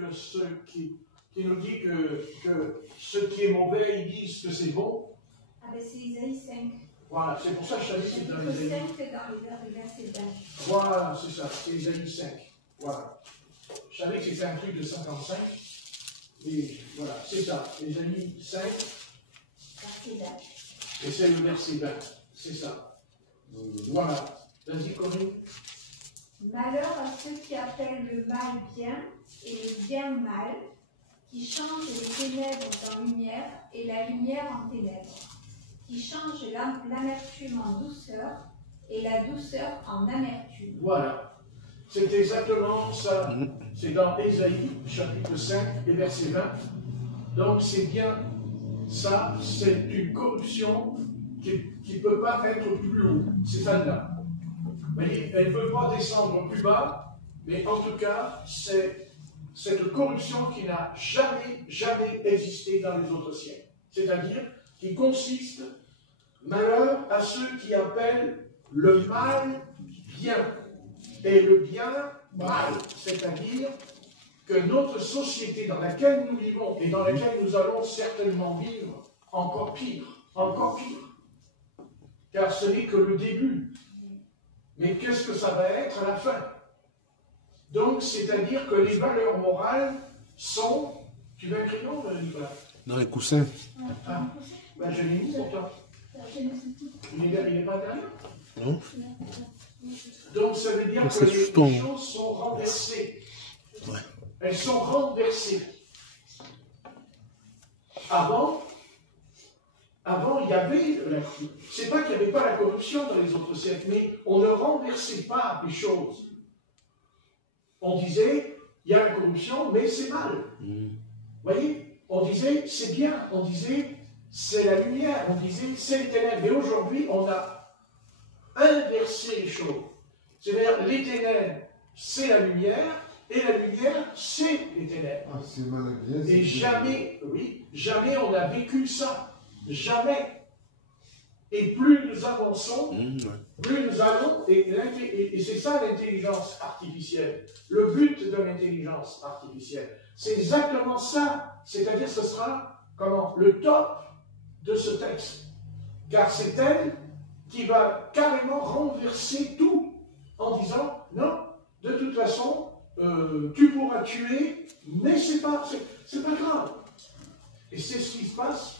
que qui nous dit que ce qui est mauvais, ils disent que c'est bon. Ah ben c'est Isaïe 5. Voilà, c'est pour ça que je t'avais dit dans Chapitre Isaïe. 5 dans les versets 20. Voilà, c'est ça, c'est Isaïe 5. Voilà. Je savais que c'était un truc de 55. Et voilà, c'est ça, Isaïe 5. Verset 20. Et c'est le verset 20. C'est ça. Voilà. Vas-y, Corinne. Malheur à ceux qui appellent le mal bien et le bien mal, qui changent les ténèbres en lumière et la lumière en ténèbres, qui changent l'amertume en douceur et la douceur en amertume. Voilà. C'est exactement ça. C'est dans Ésaïe, chapitre 5 et verset 20. Donc c'est bien ça, c'est une corruption qui ne peut pas être plus haut. C'est celle-là. Vous voyez, elle ne peut pas descendre plus bas, mais en tout cas, c'est cette corruption qui n'a jamais existé dans les autres siècles. C'est-à-dire qui consiste, malheur à ceux qui appellent le mal bien et le bien mal. C'est-à-dire que notre société dans laquelle nous vivons et dans laquelle nous allons certainement vivre, encore pire, car ce n'est que le début. Mais qu'est-ce que ça va être à la fin? Donc, c'est-à-dire que les valeurs morales sont... Tu veux un crayon, Nicolas? Dans les coussins. Ah, ben je l'ai mis pour toi. Il n'est pas derrière? Non. Donc, ça veut dire que les choses sont renversées. Ouais. Elles sont renversées. Avant, il y avait... C'est pas qu'il n'y avait pas la corruption dans les autres siècles, mais on ne renversait pas les choses. On disait, il y a la corruption, mais c'est mal. Vous voyez? On disait, c'est bien. On disait, c'est la lumière. On disait, c'est les ténèbres. Mais aujourd'hui, on a inversé les choses. C'est-à-dire, les ténèbres, c'est la lumière, et la lumière, c'est les ténèbres. Ah, c'est mal bien, et jamais, oui, jamais on a vécu ça. Jamais. Et plus nous avançons, plus nous allons, et c'est ça l'intelligence artificielle. Le but de l'intelligence artificielle, c'est exactement ça. C'est-à-dire ce sera, comment, le top de ce texte. Car c'est elle qui va carrément renverser tout en disant, non, de toute façon, tu pourras tuer, mais c'est pas grave. Et c'est ce qui se passe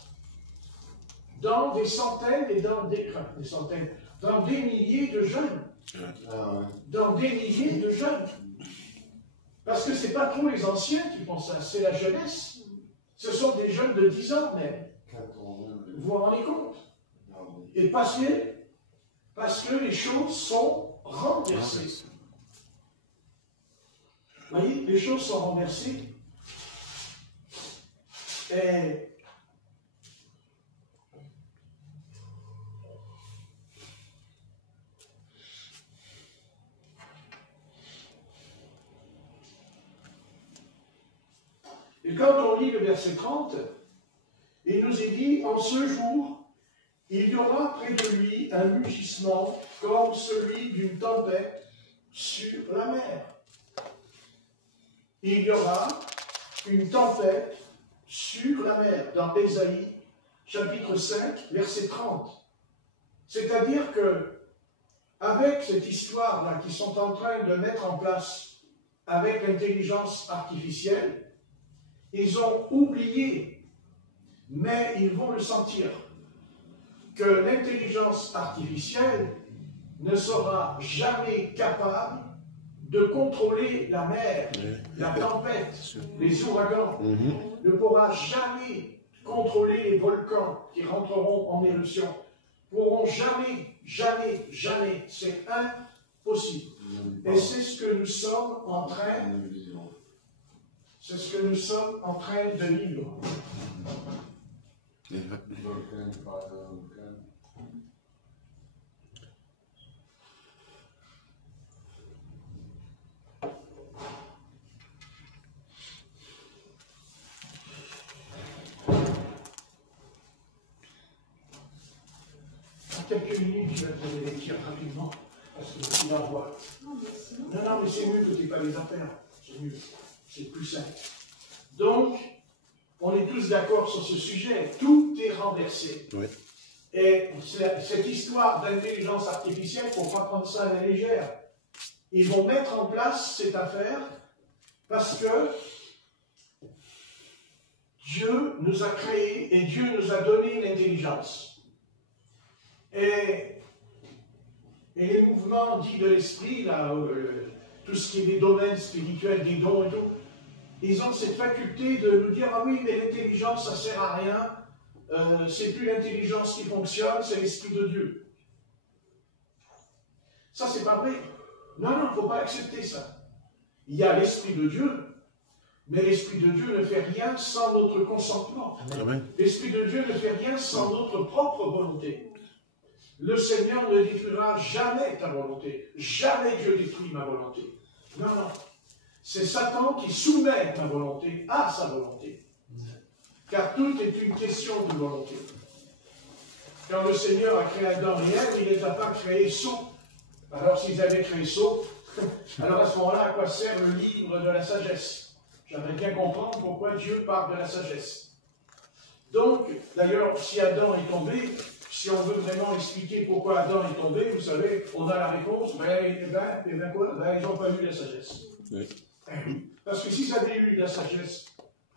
dans des centaines et dans des milliers de jeunes. Dans des milliers de jeunes. Parce que ce n'est pas trop les anciens qui font ça, c'est la jeunesse. Ce sont des jeunes de 10 ans même. Vous vous rendez compte? Et parce que les choses sont renversées. Vous voyez, les choses sont renversées. Et quand on lit le verset 30, il nous est dit, en ce jour, il y aura près de lui un mugissement comme celui d'une tempête sur la mer. Il y aura une tempête sur la mer, dans Ésaïe, chapitre 5, verset 30. C'est-à-dire que, avec cette histoire-là qu'ils sont en train de mettre en place avec l'intelligence artificielle, ils ont oublié, mais ils vont le sentir, que l'intelligence artificielle ne sera jamais capable de contrôler la mer, la tempête, les ouragans, ne pourra jamais contrôler les volcans qui rentreront en éruption, pourront jamais, c'est impossible. Et c'est ce que nous sommes en train de vivre. En quelques minutes, je vais te donner les tirs rapidement, parce que tu l'envoies. Non, mais c'est mieux que tu n'aies pas les affaires. C'est mieux. C'est plus simple. Donc, on est tous d'accord sur ce sujet. Tout est renversé. Oui. Et cette histoire d'intelligence artificielle, il ne faut pas prendre ça à la légère. Ils vont mettre en place cette affaire parce que Dieu nous a créés et Dieu nous a donné l'intelligence. Et les mouvements dits de l'esprit, là, tout ce qui est des domaines spirituels, des dons et tout, ils ont cette faculté de nous dire « Ah oui, mais l'intelligence, ça ne sert à rien. C'est plus l'intelligence qui fonctionne, c'est l'Esprit de Dieu. » Ça, c'est pas vrai. Non, il ne faut pas accepter ça. Il y a l'Esprit de Dieu, mais l'Esprit de Dieu ne fait rien sans notre consentement. L'Esprit de Dieu ne fait rien sans notre propre volonté. Le Seigneur ne détruira jamais ta volonté. Jamais Dieu détruit ma volonté. Non, non. C'est Satan qui soumet ma volonté à sa volonté. Car tout est une question de volonté. Quand le Seigneur a créé Adam et Ève, il ne les a pas créés sots. Alors s'ils avaient créé sots, alors à ce moment-là, à quoi sert le livre de la sagesse? J'aimerais bien comprendre pourquoi Dieu parle de la sagesse. Donc, d'ailleurs, si Adam est tombé, si on veut vraiment expliquer pourquoi Adam est tombé, vous savez, on a la réponse, ben quoi? Ben, ils n'ont pas eu la sagesse. Oui. Parce que s'ils avaient eu la sagesse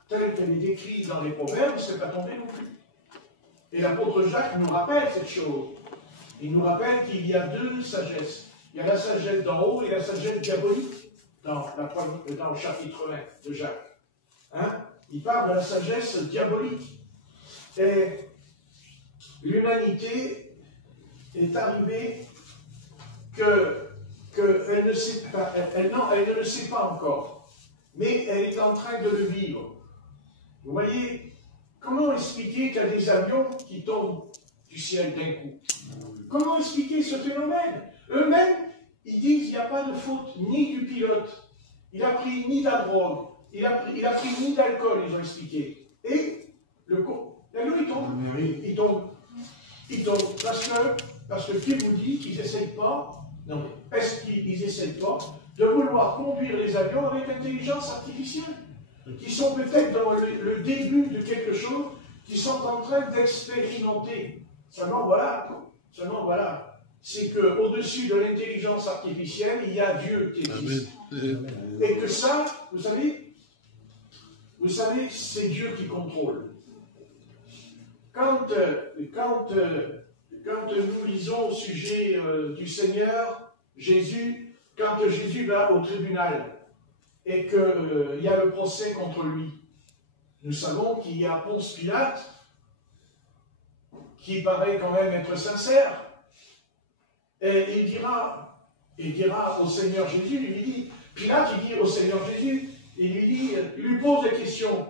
telle qu'elle est décrite dans les proverbes, ils ne seraient pas tombés non plus. Et l'apôtre Jacques nous rappelle cette chose. Il nous rappelle qu'il y a deux sagesses. Il y a la sagesse d'en haut et la sagesse diabolique dans le chapitre 1 de Jacques. Hein? Il parle de la sagesse diabolique. Et l'humanité est arrivée qu'elle ne sait pas, elle ne le sait pas encore, mais elle est en train de le vivre. Vous voyez, comment expliquer qu'il y a des avions qui tombent du ciel d'un coup? Comment expliquer ce phénomène? Eux-mêmes, ils disent qu'il n'y a pas de faute ni du pilote. Il n'a pris ni de la drogue, il a pris ni d'alcool, ils ont expliqué. Et l'avion, il tombe. Il tombe. Parce que qui vous dit qu'ils n'essayent pas, non mais est-ce qu'ils n'essayent pas de vouloir conduire les avions avec l'intelligence artificielle, qui sont peut-être dans le début de quelque chose, qui sont en train d'expérimenter. Seulement voilà, c'est qu'au-dessus de l'intelligence artificielle, il y a Dieu qui existe. Et que ça, vous savez, c'est Dieu qui contrôle. Quand nous lisons au sujet du Seigneur, Jésus, quand Jésus va au tribunal et qu'il y a le procès contre lui, nous savons qu'il y a Ponce Pilate, qui paraît quand même être sincère, et il dira au Seigneur Jésus, il lui dit, Pilate, il dit au Seigneur Jésus, il lui pose des questions,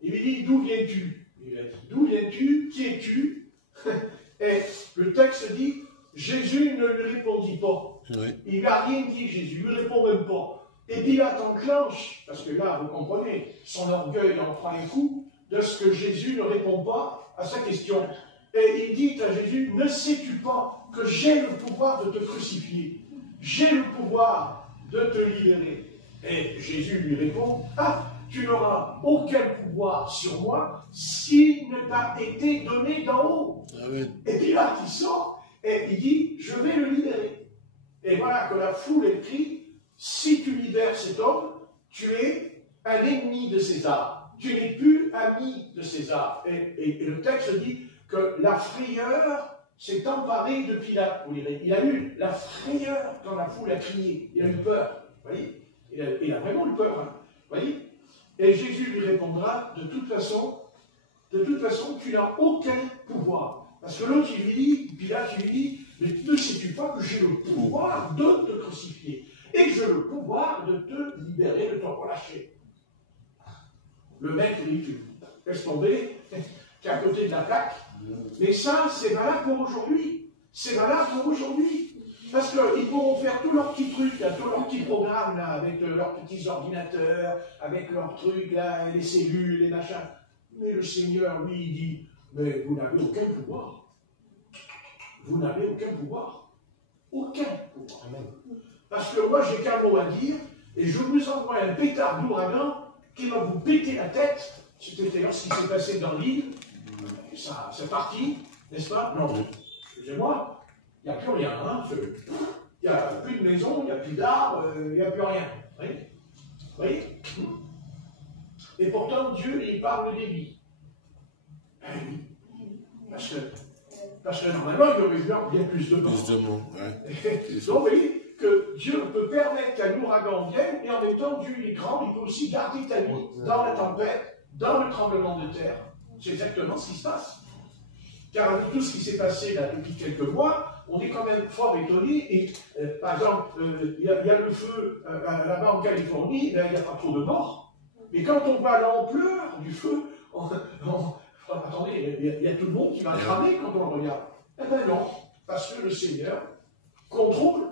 il lui dit, d'où viens-tu? Il a dit, d'où viens-tu? Qui es-tu? Et le texte dit, Jésus ne lui répondit pas. Oui. Il n'a rien dit, Jésus, il ne lui répond même pas. Et Pilate enclenche, parce que là, vous comprenez, son orgueil en prend un coup, de ce que Jésus ne répond pas à sa question. Et il dit à Jésus, ne sais-tu pas que j'ai le pouvoir de te crucifier? J'ai le pouvoir de te libérer. Et Jésus lui répond, ah, tu n'auras aucun pouvoir sur moi s'il ne t'a été donné d'en haut. Amen. Et Pilate, il sort et il dit, je vais le libérer. Et voilà que la foule écrit, si tu libères cet homme, tu es un ennemi de César. Tu n'es plus ami de César. Et le texte dit que la frayeur s'est emparée de Pilate. Vous lirez. Il a eu la frayeur quand la foule a crié. Il a eu peur. Vous voyez? Il a vraiment eu peur. Hein. Vous voyez? Et Jésus lui répondra, de toute façon, tu n'as aucun pouvoir. Parce que l'autre, il lui dit, Pilate, il lui dit, mais ne sais-tu pas que j'ai le pouvoir de te crucifier et que j'ai le pouvoir de te libérer, de te relâcher. Le maître dit, tu laisse tomber, qui est à côté de la plaque. Mais ça, c'est valable pour aujourd'hui. C'est valable pour aujourd'hui. Parce qu'ils pourront faire tous leurs petits trucs, là, tous leurs petits programmes, là, avec leurs petits ordinateurs, avec leurs trucs, là, les cellules, les machins. Mais le Seigneur, lui, il dit, mais vous n'avez aucun pouvoir. Vous n'avez aucun pouvoir. Aucun pouvoir. Amen. Parce que moi, j'ai qu'un mot à dire, et je vous envoie un pétard d'ouragan, qui va vous péter la tête. C'était lorsqu'il s'est passé dans l'île. Ça, c'est parti, n'est-ce pas? Non, excusez-moi, il n'y a plus rien, hein, feu. Il n'y a plus de maison, il n'y a plus d'arbres, il n'y a plus rien. Vous voyez? Et pourtant, Dieu, il parle des vies. Eh oui. Parce que normalement, il y aurait bien plus de monde. Plus de monde, ouais. Donc, vous voyez que Dieu peut permettre qu'un ouragan vienne, et en même temps, Dieu est grand, il peut aussi garder ta vie dans la tempête, dans le tremblement de terre. C'est exactement ce qui se passe. Car avec tout ce qui s'est passé là, depuis quelques mois, on est quand même fort étonné. Et par exemple, il y a le feu là-bas en Californie, il n'y a pas trop de morts. Mais quand on voit l'ampleur du feu, attendez, il y a tout le monde qui va cramer quand on le regarde. Eh bien non, parce que le Seigneur contrôle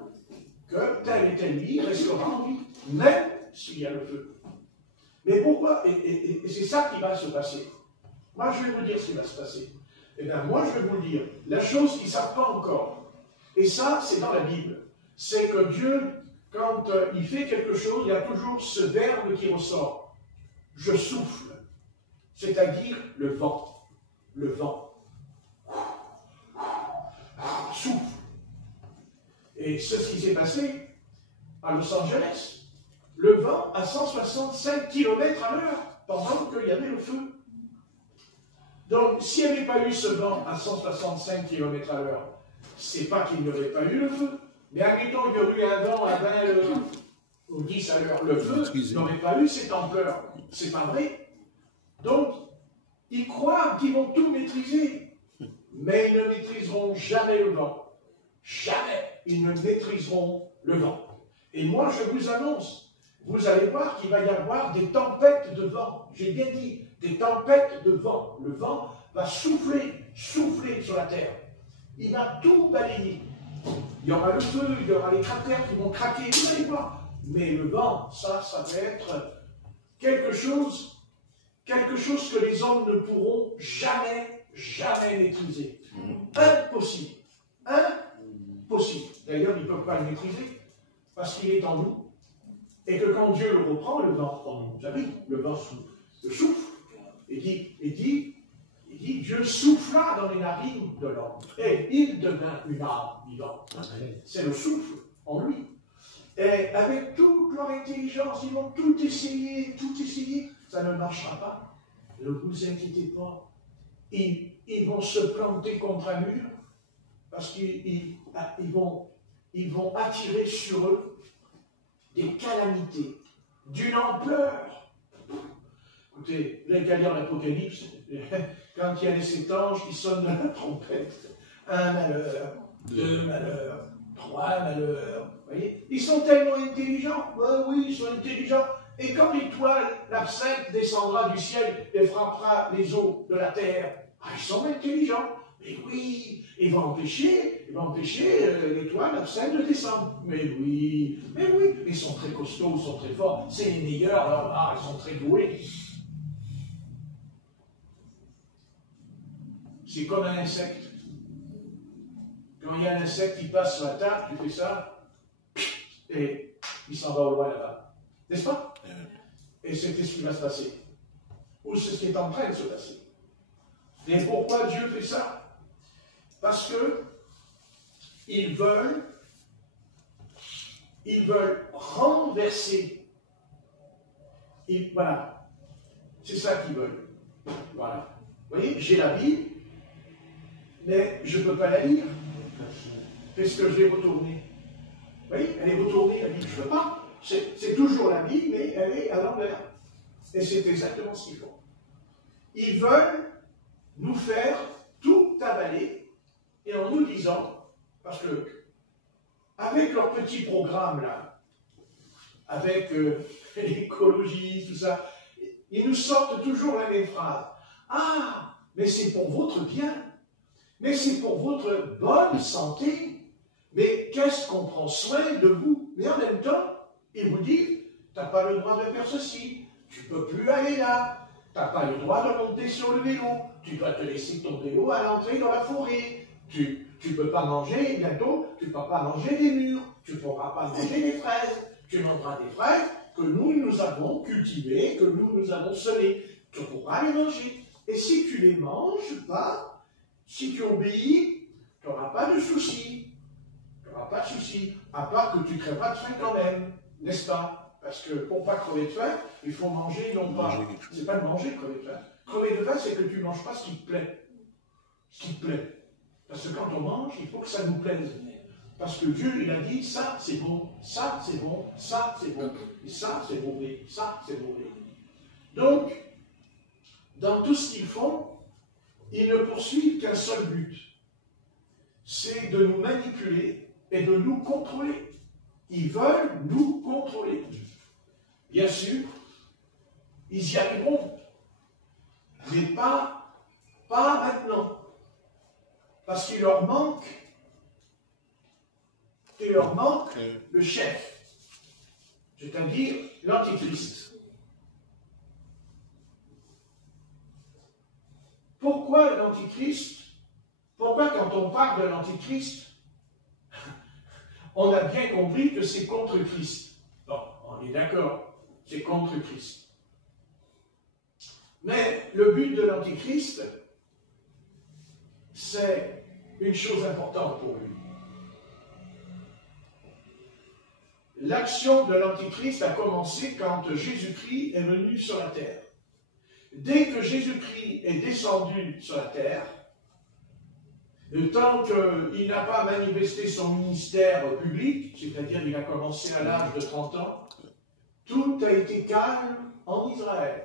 que telle et telle vie restera en vie, même s'il y a le feu. Mais pourquoi? Et c'est ça qui va se passer. Moi, je vais vous dire ce qui va se passer. Eh bien, moi, je vais vous le dire. La chose qu'ils ne savent pas encore, et ça, c'est dans la Bible, c'est que Dieu, quand il fait quelque chose, il y a toujours ce verbe qui ressort. Je souffle. C'est-à-dire le vent. Le vent. Souffle. Et c'est ce qui s'est passé à Los Angeles. Le vent à 165 km à l'heure pendant qu'il y avait le feu. Donc, s'il n'y avait pas eu ce vent à 165 km à l'heure, c'est pas qu'il n'y aurait pas eu le feu. Mais admettons qu'il y aurait eu un vent à 20 ou 10 à l'heure. Le feu n'aurait pas eu cette ampleur. C'est pas vrai. Donc, ils croient qu'ils vont tout maîtriser. Mais ils ne maîtriseront jamais le vent. Jamais ils ne maîtriseront le vent. Et moi, je vous annonce, vous allez voir qu'il va y avoir des tempêtes de vent. J'ai bien dit, des tempêtes de vent. Le vent va souffler sur la terre. Il va tout balayer. Il y aura le feu, il y aura les cratères qui vont craquer, vous allez voir. Mais le vent, ça va être quelque chose que les hommes ne pourront jamais maîtriser. Impossible. Impossible. D'ailleurs, ils ne peuvent pas le maîtriser parce qu'il est en nous. Et que quand Dieu le reprend, le vent en nous. Vous savez, le vent souffle. Et dit, Dieu souffla dans les narines de l'homme. Et il devint une âme vivante. C'est le souffle en lui. Et avec toute leur intelligence, ils vont tout essayer, ça ne marchera pas. Ne vous inquiétez pas. Ils vont se planter contre un mur parce qu'ils vont attirer sur eux des calamités d'une ampleur. Écoutez, vous avez qu'à lire l'Apocalypse, quand il y a les 7 anges qui sonnent de la trompette, un malheur, 2 malheurs, 3 malheurs. Vous voyez, ils sont tellement intelligents. Oui, ils sont intelligents. Et quand l'étoile, l'absinthe, descendra du ciel et frappera les eaux de la terre, ils sont intelligents. Mais oui, ils vont empêcher l'étoile, l'absinthe de descendre. Mais oui, ils sont très costauds, ils sont très forts. C'est les meilleurs, alors ils sont très doués. C'est comme un insecte. Quand il y a un insecte qui passe sur la table, tu fais ça, et il s'en va au loin là-bas. N'est-ce pas? Et c'est ce qui va se passer. Ou c'est ce qui est en train de se passer. Et pourquoi Dieu fait ça? Parce que ils veulent renverser. Voilà. C'est ça qu'ils veulent. Voilà. Vous voyez, j'ai la Bible, mais je ne peux pas la lire. Puisque je l'ai retournée. Vous voyez, elle est retournée, la Bible, je ne peux pas. C'est toujours la Bible, mais elle est à l'envers. Et c'est exactement ce qu'ils font. Ils veulent nous faire tout avaler, et en nous disant, parce que, avec leur petit programme là, avec l'écologie, tout ça, ils nous sortent toujours la même phrase. Ah, mais c'est pour votre bien, mais c'est pour votre bonne santé. Mais qu'est-ce qu'on prend soin de vous? Mais en même temps, ils vous disent, tu n'as pas le droit de faire ceci, tu ne peux plus aller là, tu n'as pas le droit de monter sur le vélo, tu dois te laisser ton vélo à l'entrée dans la forêt, tu ne peux pas manger bientôt, tu ne peux pas manger des murs, tu ne pourras pas manger des fraises, tu mangeras des fraises que nous avons cultivés, que nous avons semés. Tu pourras les manger. Et si tu les manges pas, si tu obéis, tu n'auras pas de souci. Tu n'auras pas de souci. À part que tu ne crèves pas de faim quand même, n'est-ce pas? Parce que pour ne pas crever de faim, il faut manger, non pas. C'est pas de manger, crever de faim. Crever de faim, c'est que tu ne manges pas ce qui te plaît. Ce qui te plaît. Parce que quand on mange, il faut que ça nous plaise. Parce que Dieu, il a dit, ça c'est bon, ça c'est bon, ça c'est bon, et ça c'est mauvais, ça c'est mauvais. Donc, dans tout ce qu'ils font, ils ne poursuivent qu'un seul but. C'est de nous manipuler et de nous contrôler. Ils veulent nous contrôler. Bien sûr, ils y arriveront, mais pas maintenant. Parce qu'il leur manque le chef, c'est-à-dire l'Antichrist. Pourquoi l'Antichrist? Pourquoi quand on parle de l'Antichrist, on a bien compris que c'est contre Christ? Bon, on est d'accord, c'est contre Christ. Mais le but de l'Antichrist, c'est une chose importante pour lui. L'action de l'Antichrist a commencé quand Jésus-Christ est venu sur la terre. Dès que Jésus-Christ est descendu sur la terre, tant qu'il n'a pas manifesté son ministère public, c'est-à-dire qu'il a commencé à l'âge de 30 ans, tout a été calme en Israël.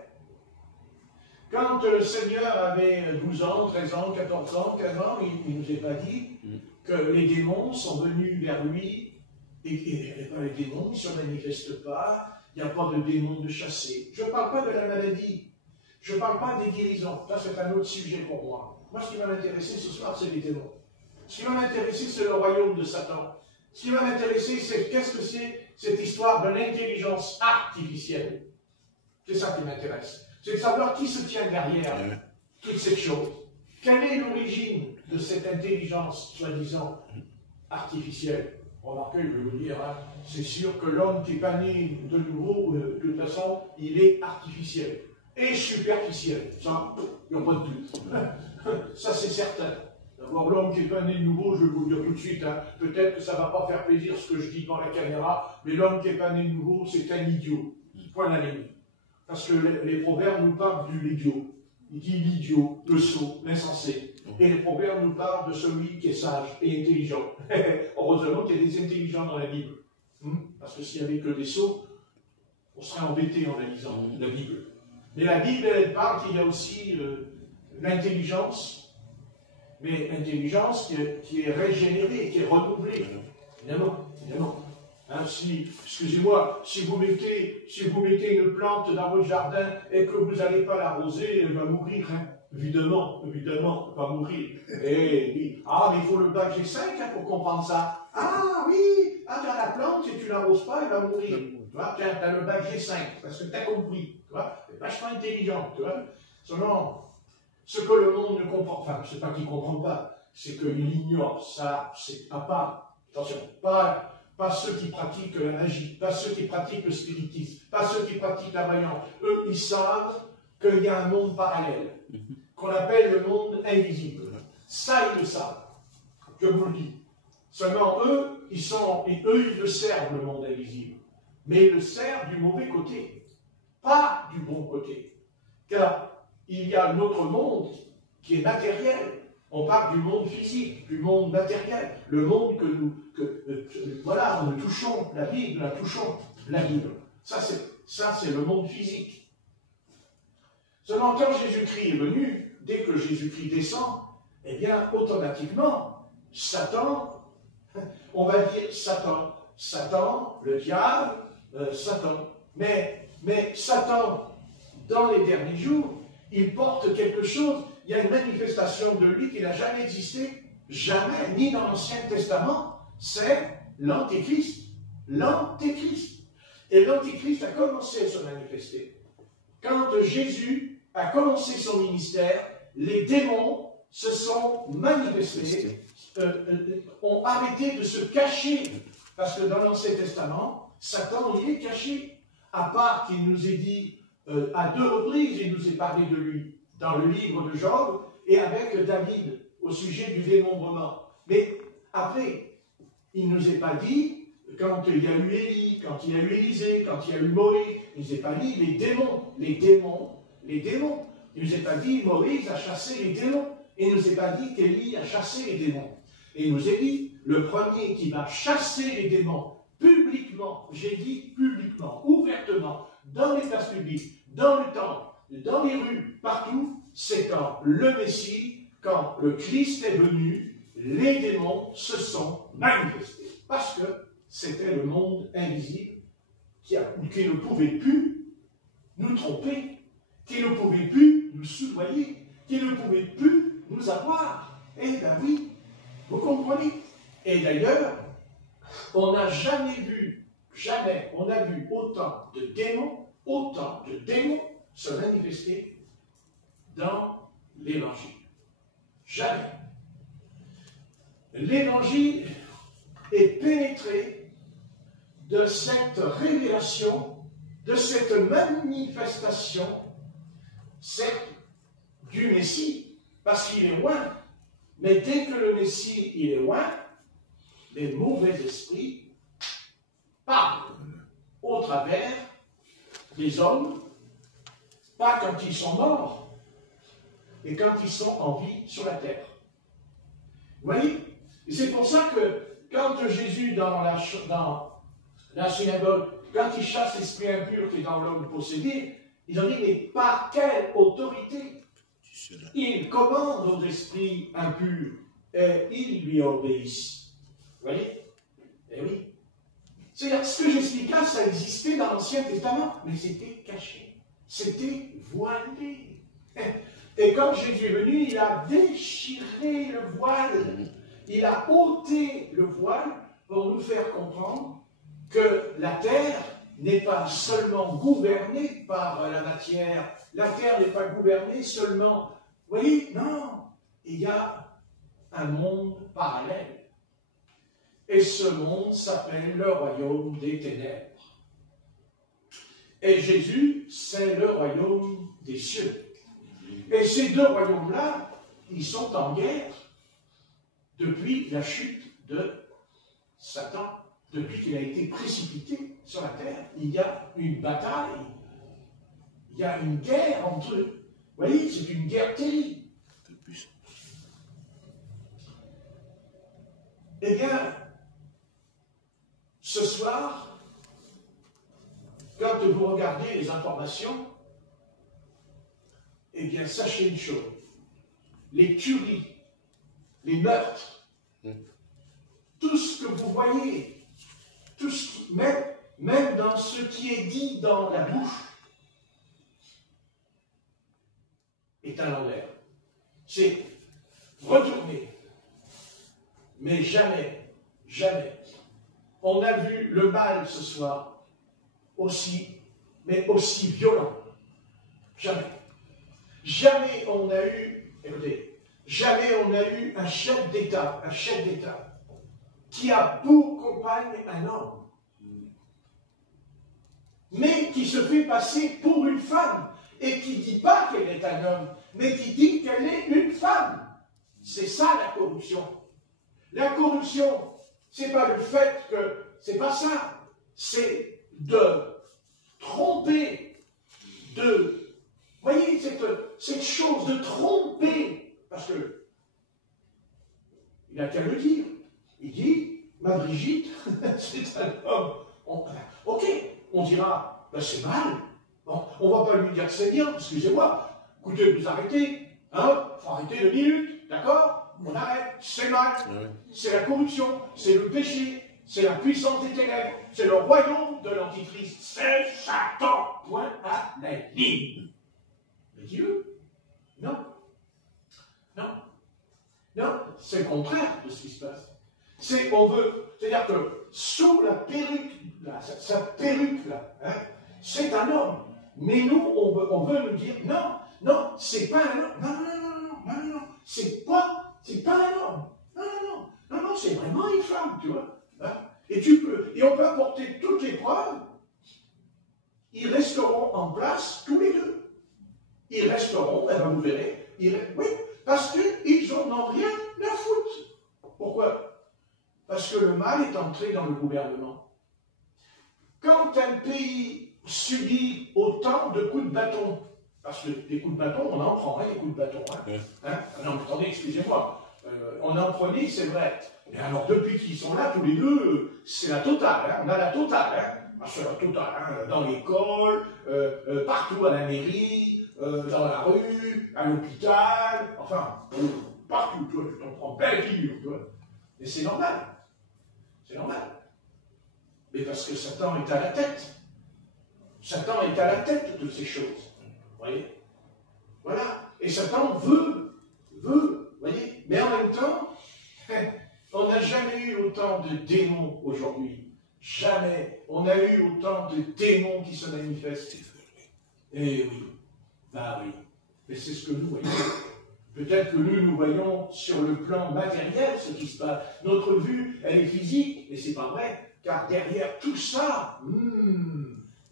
Quand le Seigneur avait 12 ans, 13 ans, 14 ans, 15 ans, il ne nous a pas dit que les démons sont venus vers lui. Et les démons ne se manifestent pas, il n'y a pas de démons de chasser. Je ne parle pas de la maladie, je ne parle pas des guérisons, ça c'est un autre sujet pour moi. Moi ce qui va m'intéresser ce soir c'est les démons. Ce qui va m'intéresser c'est le royaume de Satan. Ce qui va m'intéresser c'est qu'est-ce que c'est cette histoire de l'intelligence artificielle. C'est ça qui m'intéresse. C'est de savoir qui se tient derrière toutes ces choses. Quelle est l'origine de cette intelligence soi-disant artificielle? Remarquez, je vais vous dire, hein, c'est sûr que l'homme qui n'est pas né de nouveau, de toute façon, il est artificiel et superficiel. Ça, il n'y a pas de doute. Ça, c'est certain. D'abord, l'homme qui n'est pas né de nouveau, je vais vous le dire tout de suite, hein, peut-être que ça ne va pas faire plaisir ce que je dis dans la caméra, mais l'homme qui n'est pas né de nouveau, c'est un idiot. Point à la ligne. Parce que les proverbes nous parlent de l'idiot. Il dit l'idiot, le sot, l'insensé. Et les proverbes nous parlent de celui qui est sage et intelligent. Heureusement qu'il y a des intelligents dans la Bible. Parce que s'il n'y avait que des sots, on serait embêté en lisant la Bible. Mais la Bible, elle parle qu'il y a aussi l'intelligence, mais l'intelligence qui est régénérée, qui est renouvelée. Évidemment, évidemment. Hein, excusez-moi, si vous mettez une plante dans votre jardin et que vous n'allez pas l'arroser, elle va mourir. Hein. Évidemment, elle va mourir. Et oui. Ah, mais il faut le bac G5 hein, pour comprendre ça. Ah oui, ah, tu as la plante, si tu ne l'arroses pas, elle va mourir. Tu vois, tu as le bac G5, parce que tu as compris. Tu vois, c'est vachement intelligent. Tu vois. Seulement, ce que le monde ne comprend, enfin, c'est pas qu'il ne comprend pas, c'est qu'il ignore ça, c'est à part. Attention, pas ceux qui pratiquent la magie, pas ceux qui pratiquent le spiritisme, pas ceux qui pratiquent la voyance. Eux, ils savent qu'il y a un monde parallèle, qu'on appelle le monde invisible. Ça, ils le savent. Je vous le dis. Seulement, eux, ils le servent, le monde invisible. Mais ils le servent du mauvais côté, pas du bon côté. Car il y a notre monde qui est matériel. On parle du monde physique, du monde matériel, le monde voilà, nous touchons, la Bible, la touchons, la Bible. Ça, c'est le monde physique. Seulement, quand Jésus-Christ est venu, dès que Jésus-Christ descend, eh bien, automatiquement, Satan, on va dire Satan, le diable, Satan. Mais Satan, dans les derniers jours, il porte quelque chose. Il y a une manifestation de lui qui n'a jamais existé, jamais, ni dans l'Ancien Testament, c'est l'Antéchrist. L'Antéchrist. Et l'Antéchrist a commencé à se manifester. Quand Jésus a commencé son ministère, les démons se sont manifestés, ont arrêté de se cacher, parce que dans l'Ancien Testament, Satan, il est caché. à part qu'il nous ait dit à 2 reprises, il nous est parlé de lui dans le livre de Job et avec David au sujet du dénombrement. Mais après, il ne nous est pas dit, quand il y a eu Élie, quand il y a eu Élisée, quand il y a eu Moïse, il ne nous est pas dit les démons. Il ne nous est pas dit Moïse a chassé les démons. Il ne nous est pas dit qu'Élie a chassé les démons. Et il nous est dit, le premier qui va chasser les démons publiquement, j'ai dit publiquement, ouvertement, dans les places publiques, dans le temple, dans les rues, partout, c'est quand le Messie, quand le Christ est venu, les démons se sont manifestés. Parce que c'était le monde invisible qui ne pouvait plus nous tromper, qui ne pouvait plus nous soudoyer, qui ne pouvait plus nous avoir. Eh bien oui, vous comprenez? Et d'ailleurs, on n'a jamais vu autant de démons se manifester dans l'Évangile. Jamais. L'Évangile est pénétré de cette révélation, de cette manifestation, certes, du Messie, parce qu'il est loin. Mais dès que le Messie il est loin, les mauvais esprits parlent au travers des hommes, pas quand ils sont morts, mais quand ils sont en vie sur la terre. Vous voyez? Et c'est pour ça que quand Jésus, dans la synagogue, quand il chasse l'esprit impur qui est dans l'homme possédé, ils ont dit, mais par quelle autorité il commande aux esprits impurs et ils lui obéissent. Vous voyez? Eh oui. C'est-à-dire, ce que j'explique là, ça existait dans l'Ancien Testament, mais c'était caché. C'était voilé. Et quand Jésus est venu, il a déchiré le voile. Il a ôté le voile pour nous faire comprendre que la terre n'est pas seulement gouvernée par la matière. La terre n'est pas gouvernée seulement. Vous voyez? Non. Il y a un monde parallèle. Et ce monde s'appelle le royaume des ténèbres. Et Jésus, c'est le royaume des cieux. Et ces deux royaumes-là, ils sont en guerre depuis la chute de Satan. Depuis qu'il a été précipité sur la terre, il y a une bataille, il y a une guerre entre eux. Vous voyez, c'est une guerre terrible. Eh bien, ce soir, quand vous regardez les informations, eh bien, sachez une chose. Les tueries, les meurtres, tout ce que vous voyez, tout ce qui, même dans ce qui est dit dans la bouche, est à l'envers. C'est retourner. Mais jamais, jamais, on a vu le mal ce soir aussi, mais aussi violent. Jamais. Jamais on a eu, écoutez, jamais on a eu un chef d'État, qui a pour compagne un homme, mais qui se fait passer pour une femme, et qui ne dit pas qu'elle est un homme, mais qui dit qu'elle est une femme. C'est ça la corruption. La corruption, c'est pas le fait que, c'est pas ça, c'est de tromper, de, vous voyez, cette chose de tromper, parce que, il n'a qu'à le dire, il dit, ma Brigitte, c'est un homme, ok, on dira, ben c'est mal, bon, on ne va pas lui dire que c'est bien, excusez-moi, écoutez, vous arrêtez, hein, il faut arrêter 2 minutes, d'accord? On arrête, c'est mal, c'est la corruption, c'est le péché, c'est la puissance des ténèbres, c'est le royaume de l'Antichrist, c'est Satan, point à la ligne. Mais Dieu, non, c'est le contraire de ce qui se passe. C'est-à-dire que sous la perruque, là, sa perruque là, hein, c'est un homme, mais nous, on veut nous dire, non, c'est pas un homme, non, c'est pas un homme. Non, c'est vraiment une femme, tu vois. Hein? Et on peut apporter toutes les preuves. ils resteront en place tous les deux. Ils resteront, eh ben vous verrez, oui, parce qu'ils n'en ont rien à foutre. Pourquoi? Parce que le mal est entré dans le gouvernement. Quand un pays subit autant de coups de bâton, parce que des coups de bâton, on en prend, des coups de bâton. Non, attendez, excusez-moi. On en prenait, c'est vrai. Mais alors, depuis qu'ils sont là, tous les deux, c'est la totale. On a la totale. C'est la totale. Dans l'école, partout à la mairie, dans la rue, à l'hôpital, enfin, partout. Tu t'en prends plein les figures. Et c'est normal. C'est normal. Mais parce que Satan est à la tête. Satan est à la tête de ces choses. Vous voyez? Voilà. Et Satan veut, vous voyez? Mais en même temps, on n'a jamais eu autant de démons aujourd'hui. Jamais. On a eu autant de démons qui se manifestent. Eh oui. Bah oui. Mais c'est ce que nous voyons. Peut-être que nous voyons sur le plan matériel ce qui se passe. Notre vue, elle est physique, et c'est pas vrai, car derrière tout ça,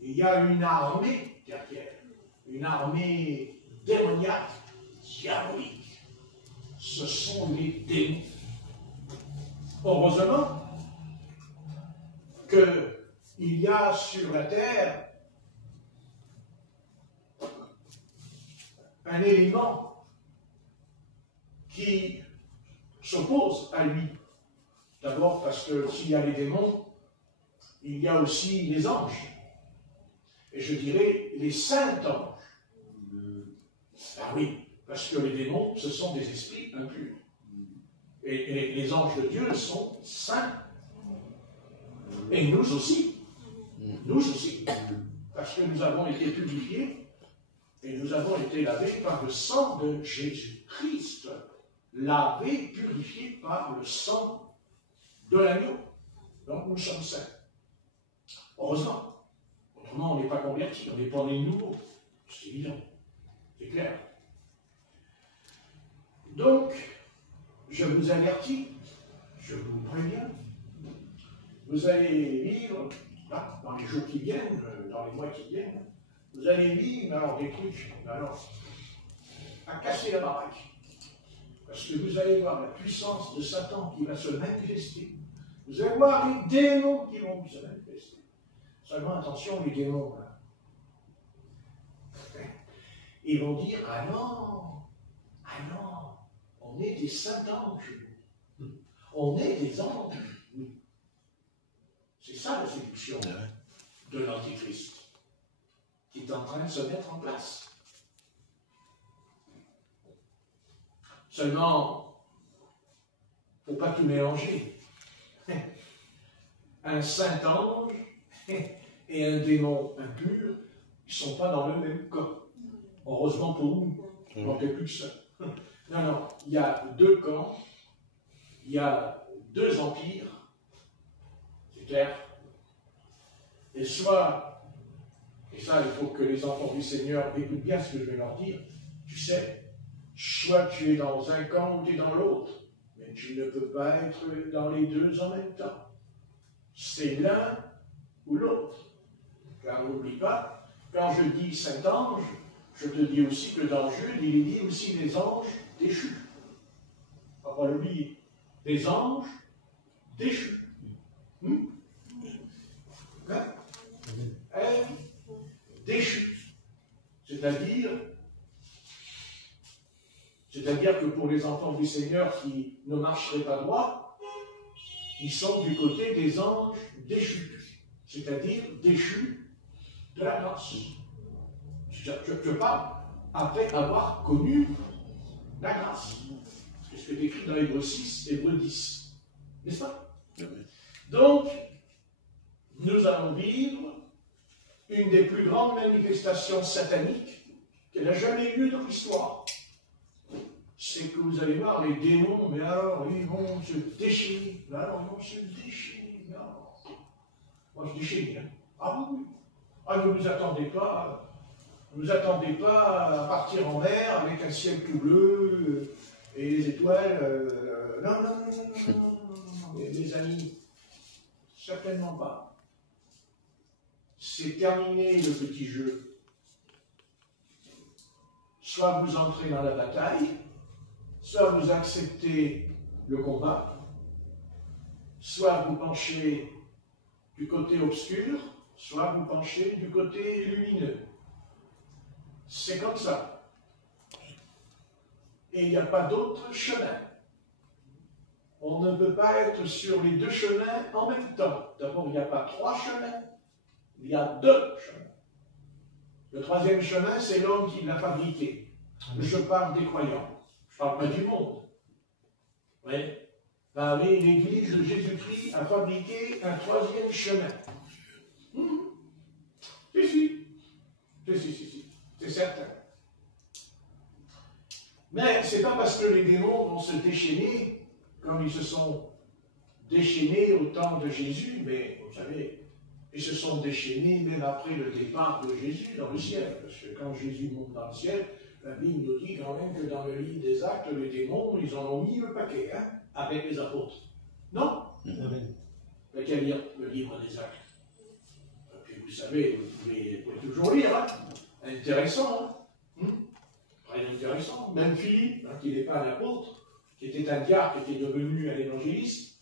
il y a une armée derrière. Une armée démoniaque, diabolique. Ce sont les démons. Heureusement qu'il y a sur la terre un élément qui s'oppose à lui. D'abord parce que s'il y a les démons, il y a aussi les anges. Et je dirais les saints anges. Ah oui, parce que les démons, ce sont des esprits impurs. Et les anges de Dieu sont saints. Et nous aussi. Nous aussi. Parce que nous avons été purifiés et nous avons été lavés par le sang de Jésus-Christ. Lavés, purifiés par le sang de l'agneau. Donc nous sommes saints. Heureusement. Autrement, on n'est pas convertis, on n'est pas né nouveau. C'est évident. C'est clair. Donc, je vous avertis, je vous préviens, vous allez vivre, là, dans les jours qui viennent, dans les mois qui viennent, vous allez vivre alors, des trucs, alors, à casser la baraque. Parce que vous allez voir la puissance de Satan qui va se manifester. Vous allez voir les démons qui vont se manifester. Seulement, attention, les démons, là. Ils vont dire, ah non, on est des saints anges. On est des anges. C'est ça la séduction de l'Antichrist qui est en train de se mettre en place. Seulement, il ne faut pas tout mélanger. Un saint ange et un démon impur, ils ne sont pas dans le même camp. Heureusement pour nous, on n'en fait plus que ça. Non, il y a deux camps, il y a deux empires, c'est clair. Et soit, et ça il faut que les enfants du Seigneur écoutent bien ce que je vais leur dire, tu sais, soit tu es dans un camp ou tu es dans l'autre, mais tu ne peux pas être dans les deux en même temps. C'est l'un ou l'autre. Car n'oublie pas, quand je dis saint ange, je te dis aussi que dans Jude, il est dit aussi les anges déchus. On va pas l'oublier. Des anges déchus. Déchus. C'est-à-dire que pour les enfants du Seigneur qui ne marcheraient pas droit, ils sont du côté des anges déchus. C'est-à-dire déchus de la grâce. Je parle après avoir connu la grâce. C'est ce qui est écrit dans Hébreux 6, Hébreux 10. N'est-ce pas? Donc, nous allons vivre une des plus grandes manifestations sataniques qu'elle n'a jamais eu dans l'histoire. C'est que vous allez voir les démons, mais alors ils vont se déchirer. Alors ils vont se déchirer. Moi je déchire. Hein. Ah oui. Ah, ne vous attendez pas. Ne vous attendez pas à partir en mer avec un ciel tout bleu et les étoiles. Non, mes amis. Certainement pas. c'est terminer le petit jeu. Soit vous entrez dans la bataille, soit vous acceptez le combat, soit vous penchez du côté obscur, soit vous penchez du côté lumineux. C'est comme ça. Et il n'y a pas d'autre chemin. On ne peut pas être sur les deux chemins en même temps. D'abord, il n'y a pas trois chemins, il y a deux chemins. Le troisième chemin, c'est l'homme qui l'a fabriqué. Je parle des croyants. Je ne parle pas du monde. Oui. Ben oui, l'Église de Jésus-Christ a fabriqué un troisième chemin. Si. C'est certain. Mais ce n'est pas parce que les démons vont se déchaîner, comme ils se sont déchaînés au temps de Jésus, mais vous savez, ils se sont déchaînés même après le départ de Jésus dans le ciel. Parce que quand Jésus monte dans le ciel, la Bible nous dit quand même que dans le livre des Actes, les démons, ils en ont mis le paquet, hein, avec les apôtres. Non? Mais quel livre? Le livre des Actes. Et puis vous savez, vous pouvez toujours lire, hein? Intéressant, hein? Très intéressant. Même Philippe, hein, qui n'est pas un apôtre, qui était un diacre, qui est devenu un évangéliste,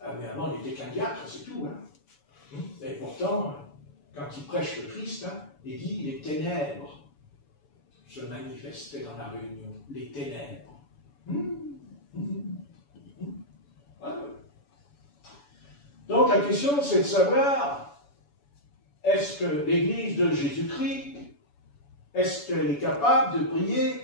mais avant il n'était qu'un diacre, c'est tout. Hein? Et pourtant, quand il prêche le Christ, hein, il dit les ténèbres se manifestaient dans la réunion. Les ténèbres. Donc la question, c'est de savoir, est-ce que l'Église de Jésus-Christ, est-ce qu'elle est capable de prier,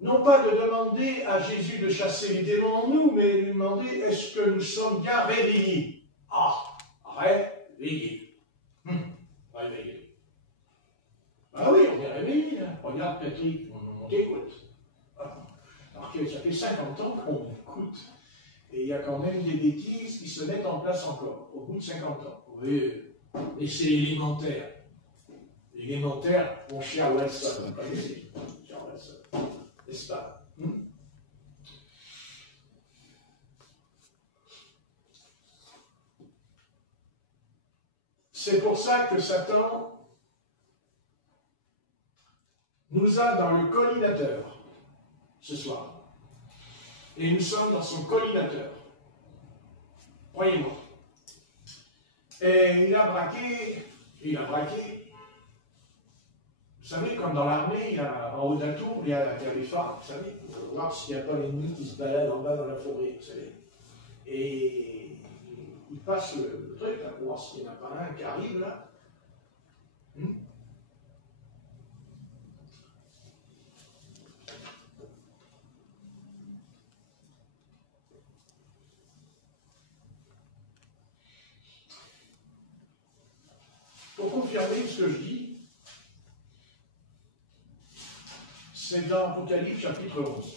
non pas de demander à Jésus de chasser les démons en nous, mais de lui demander, est-ce que nous sommes bien réveillés? Ah, réveillés. Réveillés. Ah oui, on est réveillés. Hein. Regarde Patrick, on t'écoute. Alors que ça fait 50 ans qu'on écoute. Et il y a quand même des bêtises qui se mettent en place encore, au bout de 50 ans. Oui, et c'est élémentaire. Élémentaire, mon cher Wilson, vous connaissez, cher Wilson, n'est-ce pas? C'est pour ça que Satan nous a dans le collinateur ce soir. Et nous sommes dans son collinateur. Croyez-moi. Et il a braqué. Vous savez, comme dans l'armée, en haut d'un tour, il y a les phares, vous savez, pour voir s'il n'y a pas l'ennemi qui se balade en bas dans la forêt, vous savez. Et il passe le truc, là, pour voir s'il n'y en a pas un qui arrive, là. Pour confirmer ce que je dis, c'est dans Apocalypse chapitre 11.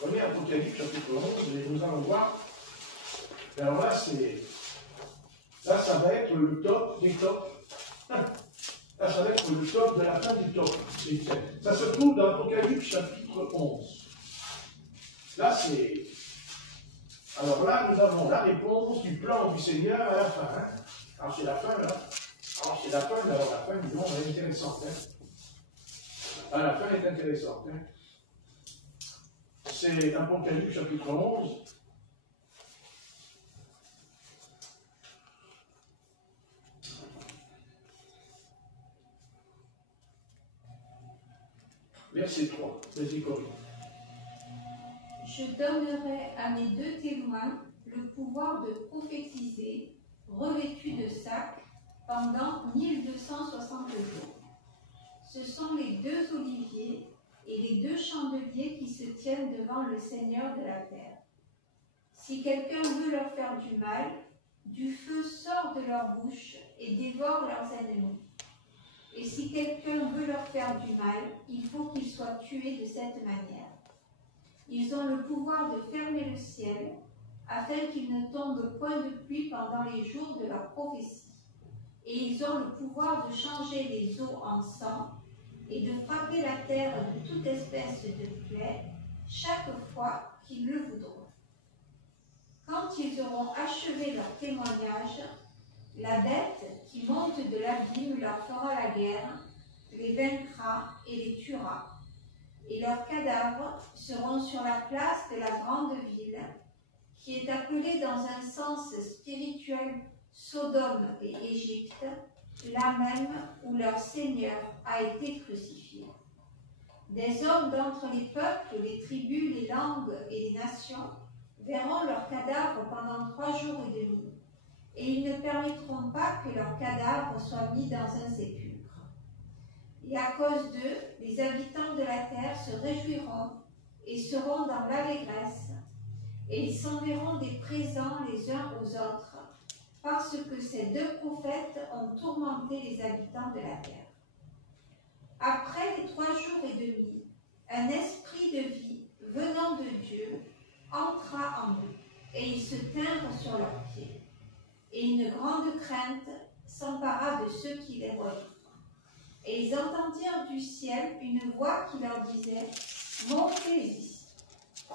Prenez Apocalypse chapitre 11 et nous allons voir. Alors là, ça va être le top des tops. Là, ça va être le top de la fin du top. Ça se trouve dans Apocalypse chapitre 11. Là, c'est... Alors là, nous avons la réponse du plan du Seigneur à la fin. Hein. Alors c'est la fin, là. Alors c'est la fin, mais alors la fin, disons, elle est intéressante. Hein. À la fin, elle est intéressante. Hein. C'est Apocalypse chapitre 11. Verset 3. Vas-y, Corinne. Je donnerai à mes deux témoins le pouvoir de prophétiser, revêtus de sacs, pendant 1260 jours. Ce sont les deux oliviers et les deux chandeliers qui se tiennent devant le Seigneur de la terre. Si quelqu'un veut leur faire du mal, du feu sort de leur bouche et dévore leurs ennemis. Et si quelqu'un veut leur faire du mal, il faut qu'il soit tué de cette manière. Ils ont le pouvoir de fermer le ciel, afin qu'il ne tombe point de pluie pendant les jours de leur prophétie. Et ils ont le pouvoir de changer les eaux en sang et de frapper la terre de toute espèce de plaie chaque fois qu'ils le voudront. Quand ils auront achevé leur témoignage, La bête qui monte de l'abîme leur fera la guerre, les vaincra et les tuera. Et leurs cadavres seront sur la place de la grande ville, qui est appelée dans un sens spirituel Sodome et Égypte, là même où leur Seigneur a été crucifié. Des hommes d'entre les peuples, les tribus, les langues et les nations verront leurs cadavres pendant 3 jours et demi, et ils ne permettront pas que leurs cadavres soient mis dans un sépulcre. Et à cause d'eux, les habitants de la terre se réjouiront et seront dans l'allégresse, et ils s'enverront des présents les uns aux autres, parce que ces 2 prophètes ont tourmenté les habitants de la terre. Après les 3 jours et demi, un esprit de vie venant de Dieu entra en eux, et ils se tinrent sur leurs pieds. Et une grande crainte s'empara de ceux qui les voyaient. Et ils entendirent du ciel une voix qui leur disait « Montez ici ».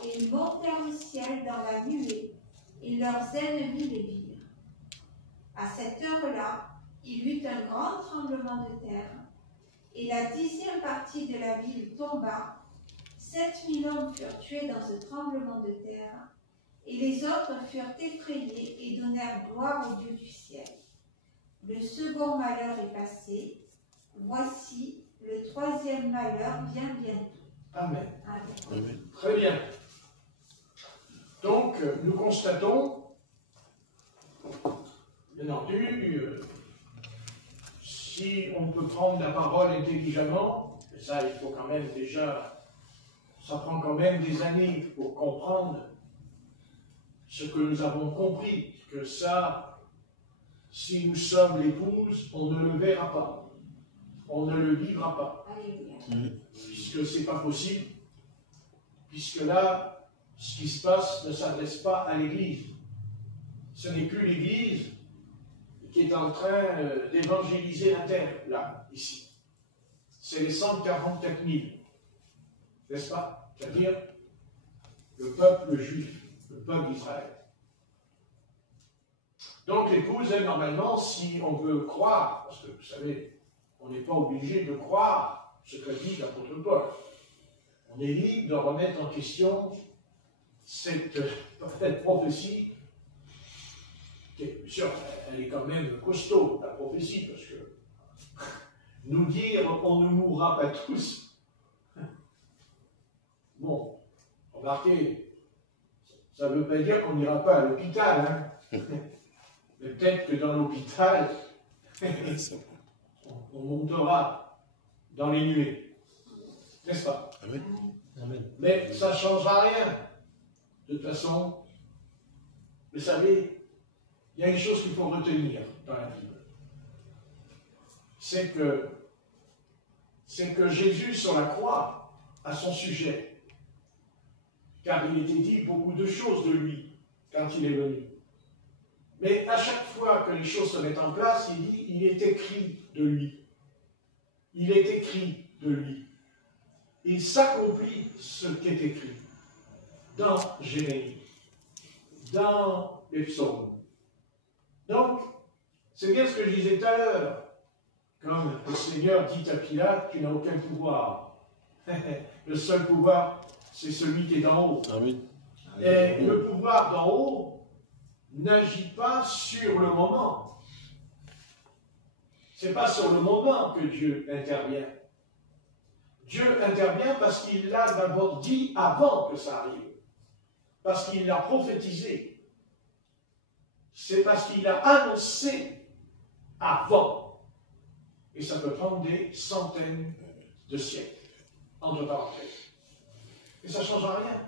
Et ils montèrent au ciel dans la nuée, et leurs ennemis les virent. À cette heure-là, il y eut un grand tremblement de terre, et la 10e partie de la ville tomba. 7000 hommes furent tués dans ce tremblement de terre, et les autres furent effrayés et donnèrent gloire au Dieu du ciel. Le second malheur est passé. Voici, le 3e malheur vient bientôt. Amen. Amen. Amen. Très bien. Donc, nous constatons, bien entendu, si on peut prendre la parole intelligemment, et ça, il faut quand même déjà, ça prend quand même des années pour comprendre ce que nous avons compris, que ça, si nous sommes l'épouse, on ne le verra pas. On ne le vivra pas. Alléluia. Puisque ce n'est pas possible, puisque là, ce qui se passe ne s'adresse pas à l'Église. Ce n'est plus l'Église qui est en train d'évangéliser la terre, là, ici. C'est les 144 000, n'est-ce pas? C'est-à-dire le peuple juif, le peuple d'Israël. Donc l'épouse, elle, normalement, si on veut croire, parce que vous savez, on n'est pas obligé de croire ce que dit l'apôtre Paul. On est libre de remettre en question cette prophétie, qui, bien sûr, elle est quand même costaud, la prophétie, parce que nous dire on ne mourra pas tous, bon, remarquez, ça ne veut pas dire qu'on n'ira pas à l'hôpital, hein. Mais peut-être que dans l'hôpital, on montera dans les nuées. N'est-ce pas? Amen. Amen. Mais ça ne changera rien. De toute façon, vous savez, il y a une chose qu'il faut retenir dans la Bible. C'est que Jésus sur la croix a son sujet. Car il était dit beaucoup de choses de lui quand il est venu. Mais à chaque fois que les choses se mettent en place, il dit, il est écrit de lui. Il est écrit de lui. Il s'accomplit ce qui est écrit dans Jérémie, dans les psaumes. Donc, c'est bien ce que je disais tout à l'heure. Comme le Seigneur dit à Pilate, tu n'as aucun pouvoir. Le seul pouvoir, c'est celui qui est d'en haut. Amen. Et le pouvoir d'en haut n'agit pas sur le moment. Ce n'est pas sur le moment que Dieu intervient. Dieu intervient parce qu'il l'a d'abord dit avant que ça arrive. Parce qu'il l'a prophétisé. C'est parce qu'il l'a annoncé avant. Et ça peut prendre des centaines de siècles, entre parenthèses. Et ça ne change rien.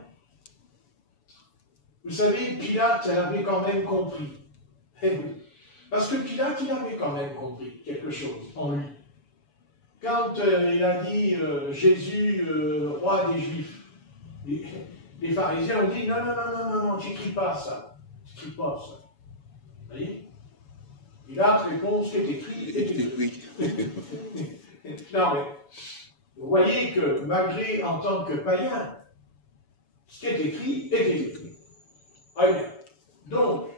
Vous savez, Pilate, elle avait quand même compris. Eh oui. Parce que Pilate, il avait quand même compris quelque chose en lui. Quand il a dit Jésus, roi des Juifs, les pharisiens ont dit non, tu n'écris pas ça. Tu n'écris pas ça. Vous voyez? Pilate répond ce qui est écrit est écrit. Non, mais vous voyez que malgré en tant que païen, ce qui est écrit est écrit. Ah bien. Donc,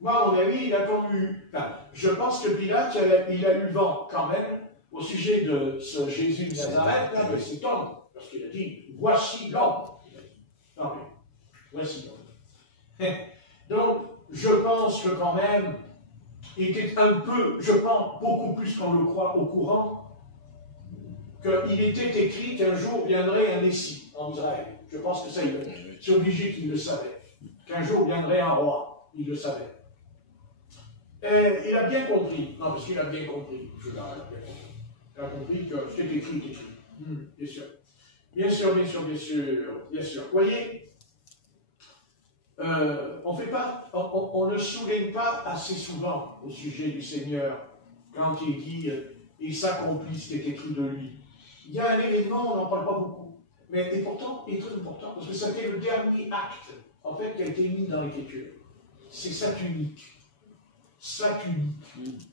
moi, à mon avis, il a comme eu, enfin, je pense que Pilate, il a eu vent quand même au sujet de ce Jésus de Nazareth, là, de cet homme, parce qu'il a dit, voici l'homme. Non, mais, voici l'homme. Donc, je pense que quand même, il était un peu, je pense, beaucoup plus qu'on le croit au courant, qu'il était écrit qu'un jour viendrait un Messie en Israël. Je pense que ça, c'est obligé qu'il le savait. Qu'un jour viendrait un roi, il le savait. Et il a bien compris, non, parce qu'il a bien compris, il a compris que c'était écrit, bien sûr. Bien sûr, bien sûr, bien sûr, bien sûr. Vous voyez, on ne souligne pas assez souvent au sujet du Seigneur quand il dit il s'accomplit ce qui est écrit de lui. Il y a un événement, on n'en parle pas beaucoup, mais et pourtant, il est très important, parce que c'était le dernier acte, en fait, qui a été mis dans l'Écriture. C'est sa tunique. Sa tunique.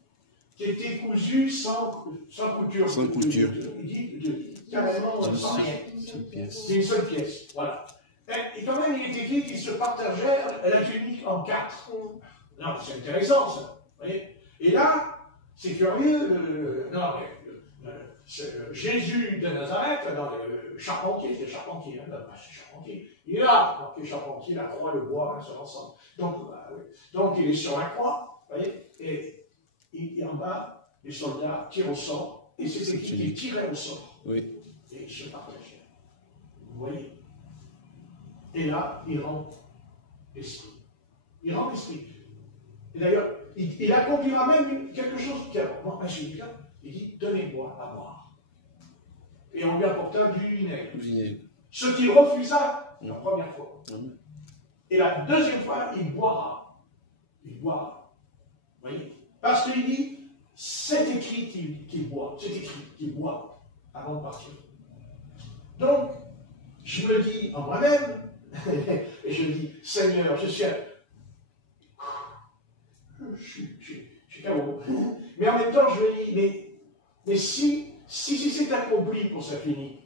Qui était cousue sans couture. Sans couture. Il dit carrément sans rien. C'est une seule pièce. Voilà. Et quand même, il est écrit qu'il se partageait la tunique en 4. Non, c'est intéressant, ça. Vous voyez. Et là, c'est curieux. Jésus de Nazareth, charpentier, c'est charpentier, hein, c'est charpentier. Il est là, marqué charpentier, la croix, le bois, ça ensemble. Donc, il est sur la croix, vous voyez, et en bas, les soldats tirent au sort, et c'est écrit qu'ils tiraient au sort. Oui. Et ils se partageaient. Vous voyez. Et là, il rend l'esprit. Il rend l'esprit. Et d'ailleurs, il accomplira même quelque chose qui a vraiment un sujet. Il dit, donnez-moi à boire. Et on lui apporta du vinaigre. Ce qu'il refusa la première fois. Et la deuxième fois, il boira. Il boira. Vous voyez? Parce qu'il dit, c'est écrit qu'il boit. C'est écrit qu'il boit avant de partir. Donc, je me dis en moi-même, et je dis, Seigneur, je suis KO. Mais en même temps, je me dis, mais si c'est accompli pour sa clinique,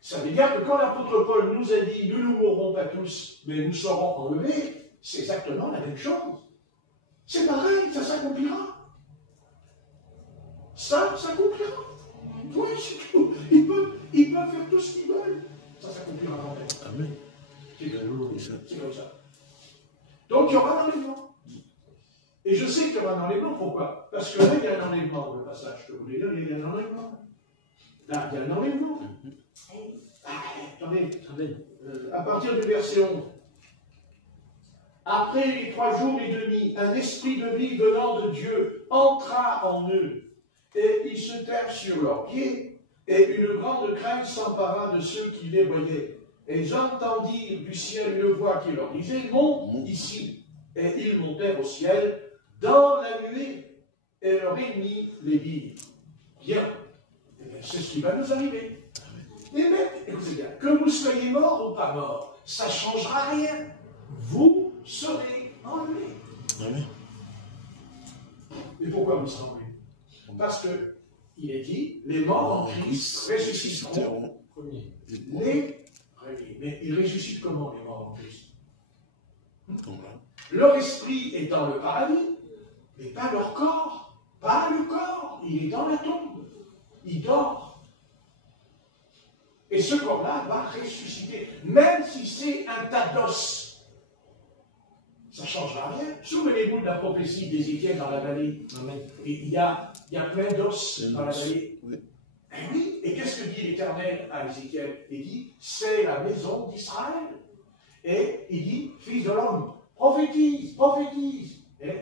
ça veut dire que quand l'apôtre Paul nous a dit, nous ne mourrons pas tous, mais nous serons enlevés, c'est exactement la même chose. C'est pareil, ça s'accomplira. Ça s'accomplira. Oui, c'est tout. Ils peuvent faire tout ce qu'ils veulent. Ça s'accomplira quand même. Amen. C'est comme ça. Donc il y aura un enlèvement. Et je sais qu'il y aura un enlèvement, pourquoi? Parce que là, il y a un enlèvement dans le passage que vous voulez lire, il y a un enlèvement. Là, il y a un enlèvement. Attendez. À partir du verset 11. Après les 3 jours et demi, un esprit de vie venant de Dieu entra en eux, et ils se tinrent sur leurs pieds, et une grande crainte s'empara de ceux qui les voyaient. Et ils entendirent du ciel une voix qui leur disait, monte ici. Et ils montèrent au ciel dans la nuée, et leur ennemi les dit, bien, c'est ce qui va nous arriver. Et bien, écoutez bien, que vous soyez morts ou pas morts, ça ne changera rien. Vous serez enlevés. Amen. Et pourquoi vous serez enlevés? Parce que il est dit, les morts en Christ ressusciteront premiers. Les premiers. Mais ils ressuscitent comment, les morts en Christ? Leur esprit est dans le paradis, mais pas leur corps. Pas le corps. Il est dans la tombe. Il dort. Et ce corps-là va ressusciter, même si c'est un tas d'os. Ça ne changera rien. Souvenez-vous de la prophétie d'Ézéchiel dans la vallée. Amen. Et il y a plein d'os dans la vallée. Oui. Et oui, et qu'est-ce que dit l'Éternel à Ézéchiel? Il dit, c'est la maison d'Israël. Et il dit, fils de l'homme, prophétise, prophétise. Et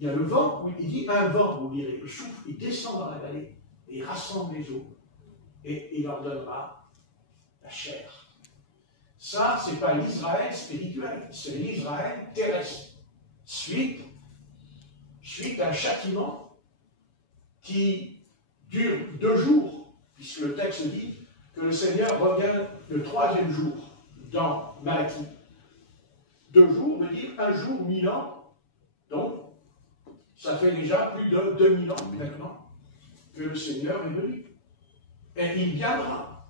il y a le vent, oui, il dit, un vent, vous lirez, le souffle, il descend dans la vallée, et il rassemble les eaux, et il leur donnera la chair. Ça, ce n'est pas l'Israël spirituel, c'est l'Israël terrestre. Suite à un châtiment qui dure 2 jours, puisque le texte dit que le Seigneur revient le 3e jour dans Malachie. 2 jours veut dire 1 jour, 1000 ans. Donc, ça fait déjà plus de 2000 ans maintenant que le Seigneur est venu. Et il viendra,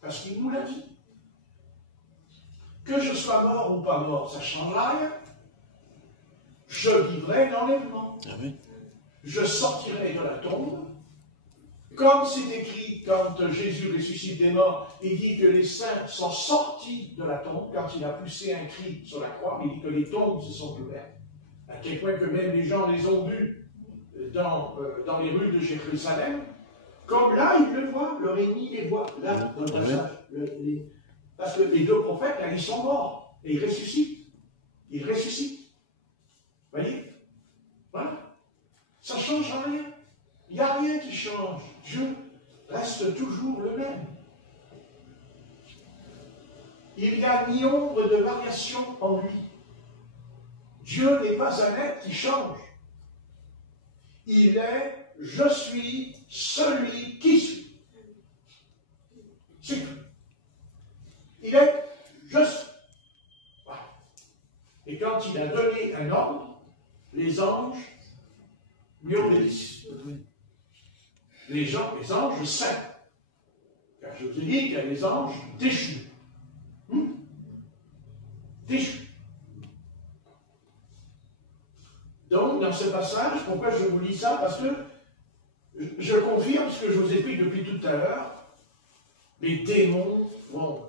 parce qu'il nous l'a dit. Que je sois mort ou pas mort, ça ne changera rien. Je vivrai l'enlèvement. Amen. je sortirai de la tombe, comme c'est écrit quand Jésus ressuscite des morts, il dit que les saints sont sortis de la tombe, quand il a poussé un cri sur la croix, il dit que les tombes se sont ouvertes, à quel point que même les gens les ont vus dans les rues de Jérusalem, comme là, ils le voient, leur ennemi les voit, là, dans le passage. Parce que les deux prophètes, là, ils sont morts, et ils ressuscitent. Ils ressuscitent. Vous voyez? Voilà. Ça ne change rien. Il n'y a rien qui change. Dieu reste toujours le même. Il n'y a ni ombre de variation en lui. Dieu n'est pas un être qui change. Il est « je suis celui qui suis ». C'est tout. Il est « je suis ». Voilà. Et quand il a donné un ordre, les anges lui obéissent. Les anges saints. Car je vous ai dit qu'il y a des anges déchus. Déchus. Donc, dans ce passage, pourquoi je vous lis ça? Parce que je confirme ce que je vous ai dit depuis tout à l'heure. Les démons vont,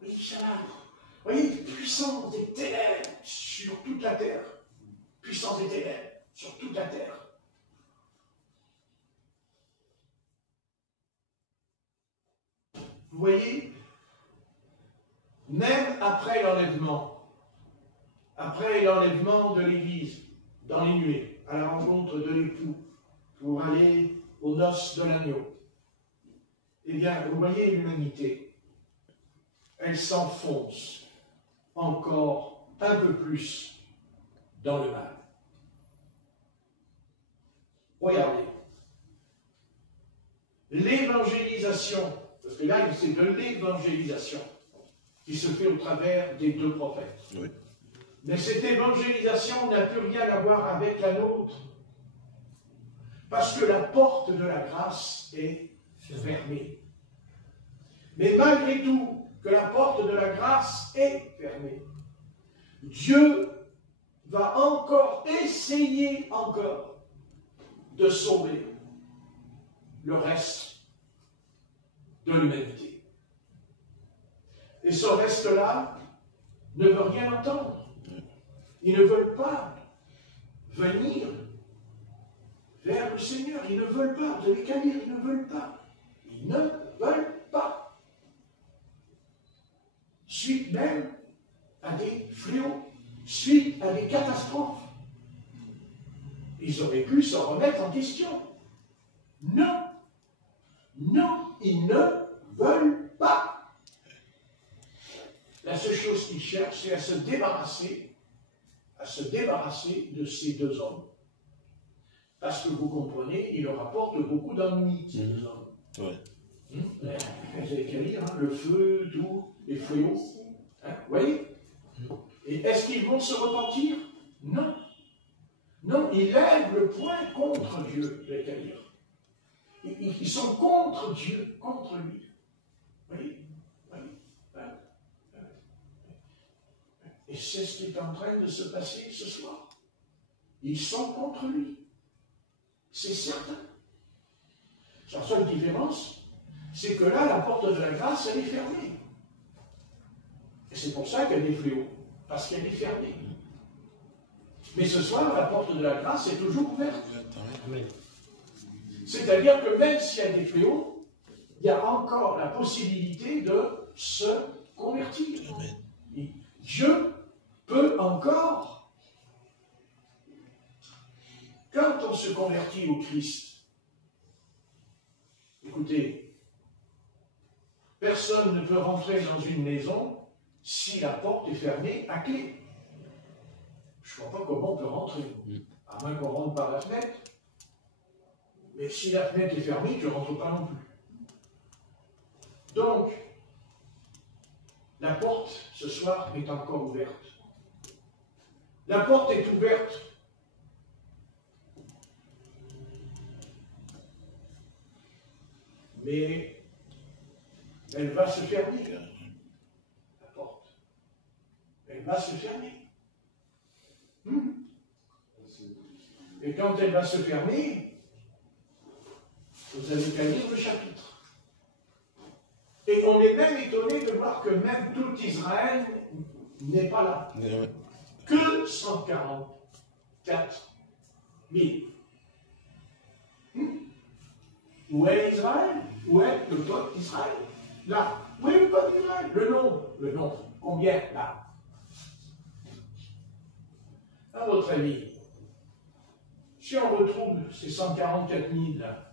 oui, ça, vous voyez, puissance des ténèbres sur toute la terre. Puissance des ténèbres sur toute la terre. Vous voyez, même après l'enlèvement de l'Église, dans les nuées, à la rencontre de l'époux, pour aller aux noces de l'agneau, eh bien, vous voyez l'humanité, elle s'enfonce encore un peu plus dans le mal. Regardez, l'évangélisation, parce que là, c'est de l'évangélisation qui se fait au travers des deux prophètes. Oui. Mais cette évangélisation n'a plus rien à voir avec la nôtre. Parce que la porte de la grâce est fermée. Mais malgré tout, que la porte de la grâce est fermée, Dieu va encore essayer de sauver le reste de l'humanité. Et ce reste-là ne veut rien entendre. Ils ne veulent pas venir vers le Seigneur. Ils ne veulent pas. Vous avez qu'à lire, ils ne veulent pas. Ils ne veulent pas. Suite même à des fléaux, suite à des catastrophes. Ils auraient pu se remettre en question. Non. Non, ils ne veulent pas. La seule chose qu'ils cherchent, c'est à se débarrasser de ces deux hommes. Parce que vous comprenez, ils leur apportent beaucoup d'ennuis, ces deux hommes. Ouais. Vous avez qu'à lire, le feu, tout, les fléaux. Vous voyez? Et est-ce qu'ils vont se repentir? Non. Non, ils lèvent le poing contre Dieu, vous avez qu'à lire. Ils sont contre Dieu, contre lui. Vous voyez? Et c'est ce qui est en train de se passer ce soir. Ils sont contre lui. C'est certain. La seule différence, c'est que là, la porte de la grâce, elle est fermée. Et c'est pour ça qu'il y a des fléaux. Parce qu'elle est fermée. Mais ce soir, la porte de la grâce est toujours ouverte. C'est-à-dire que même s'il y a des fléaux, il y a encore la possibilité de se convertir. Dieu peut encore, quand on se convertit au Christ, écoutez, personne ne peut rentrer dans une maison si la porte est fermée à clé. Je ne vois pas comment on peut rentrer, à moins qu'on rentre par la fenêtre. Mais si la fenêtre est fermée, tu ne rentres pas non plus. Donc, la porte, ce soir, est encore ouverte. La porte est ouverte. Mais elle va se fermer. La porte. Elle va se fermer. Et quand elle va se fermer, vous avez qu'à lire le chapitre. Et on est même étonné de voir que même tout Israël n'est pas là. Que 144 000. Où est Israël? Où est le peuple d'Israël? Là. Où est le peuple d'Israël? Le nombre. Le nombre. Combien? Là. À votre avis, si on retrouve ces 144 000 là,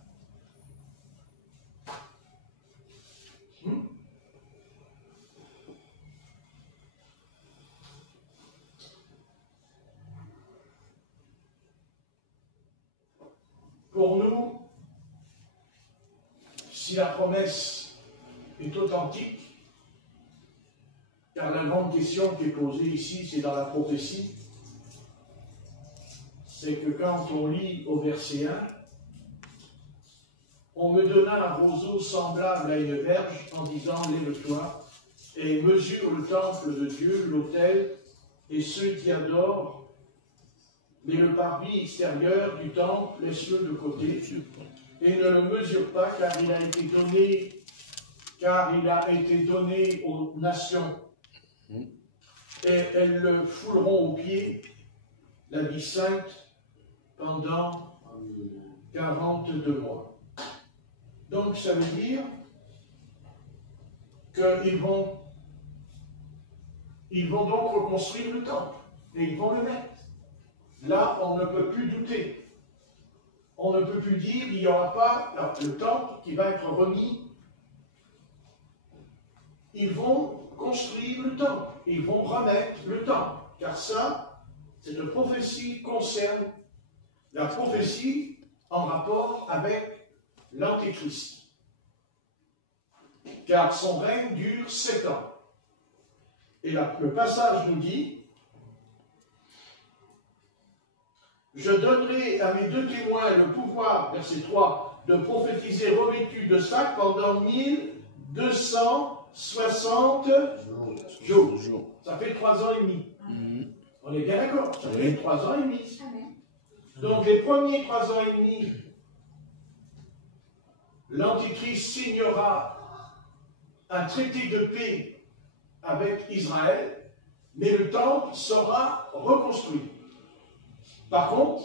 pour nous, si la promesse est authentique, car la grande question qui est posée ici, c'est dans la prophétie, c'est que quand on lit au verset 1, on me donna un roseau semblable à une verge en disant, lève-toi et mesure le temple de Dieu, l'autel et ceux qui adorent, mais le parvis extérieur du temple, laisse-le de côté et ne le mesure pas car il a été donné aux nations et elles le fouleront aux pieds, la vie sainte, pendant 42 mois. Donc ça veut dire qu'ils vont donc reconstruire le temple et ils vont le mettre. Là, on ne peut plus douter. On ne peut plus dire qu'il n'y aura pas le temple qui va être remis. Ils vont construire le temple. Ils vont remettre le temple. Car ça, cette prophétie concerne la prophétie en rapport avec l'Antéchrist. Car son règne dure 7 ans. Et là, le passage nous dit, je donnerai à mes 2 témoins le pouvoir, verset 3, de prophétiser revêtus de sac pendant 1260 jours. Ça fait 3 ans et demi. On est bien d'accord, ça fait 3 ans et demi. Donc les premiers 3 ans et demi, l'Antichrist signera un traité de paix avec Israël, mais le temple sera reconstruit. Par contre,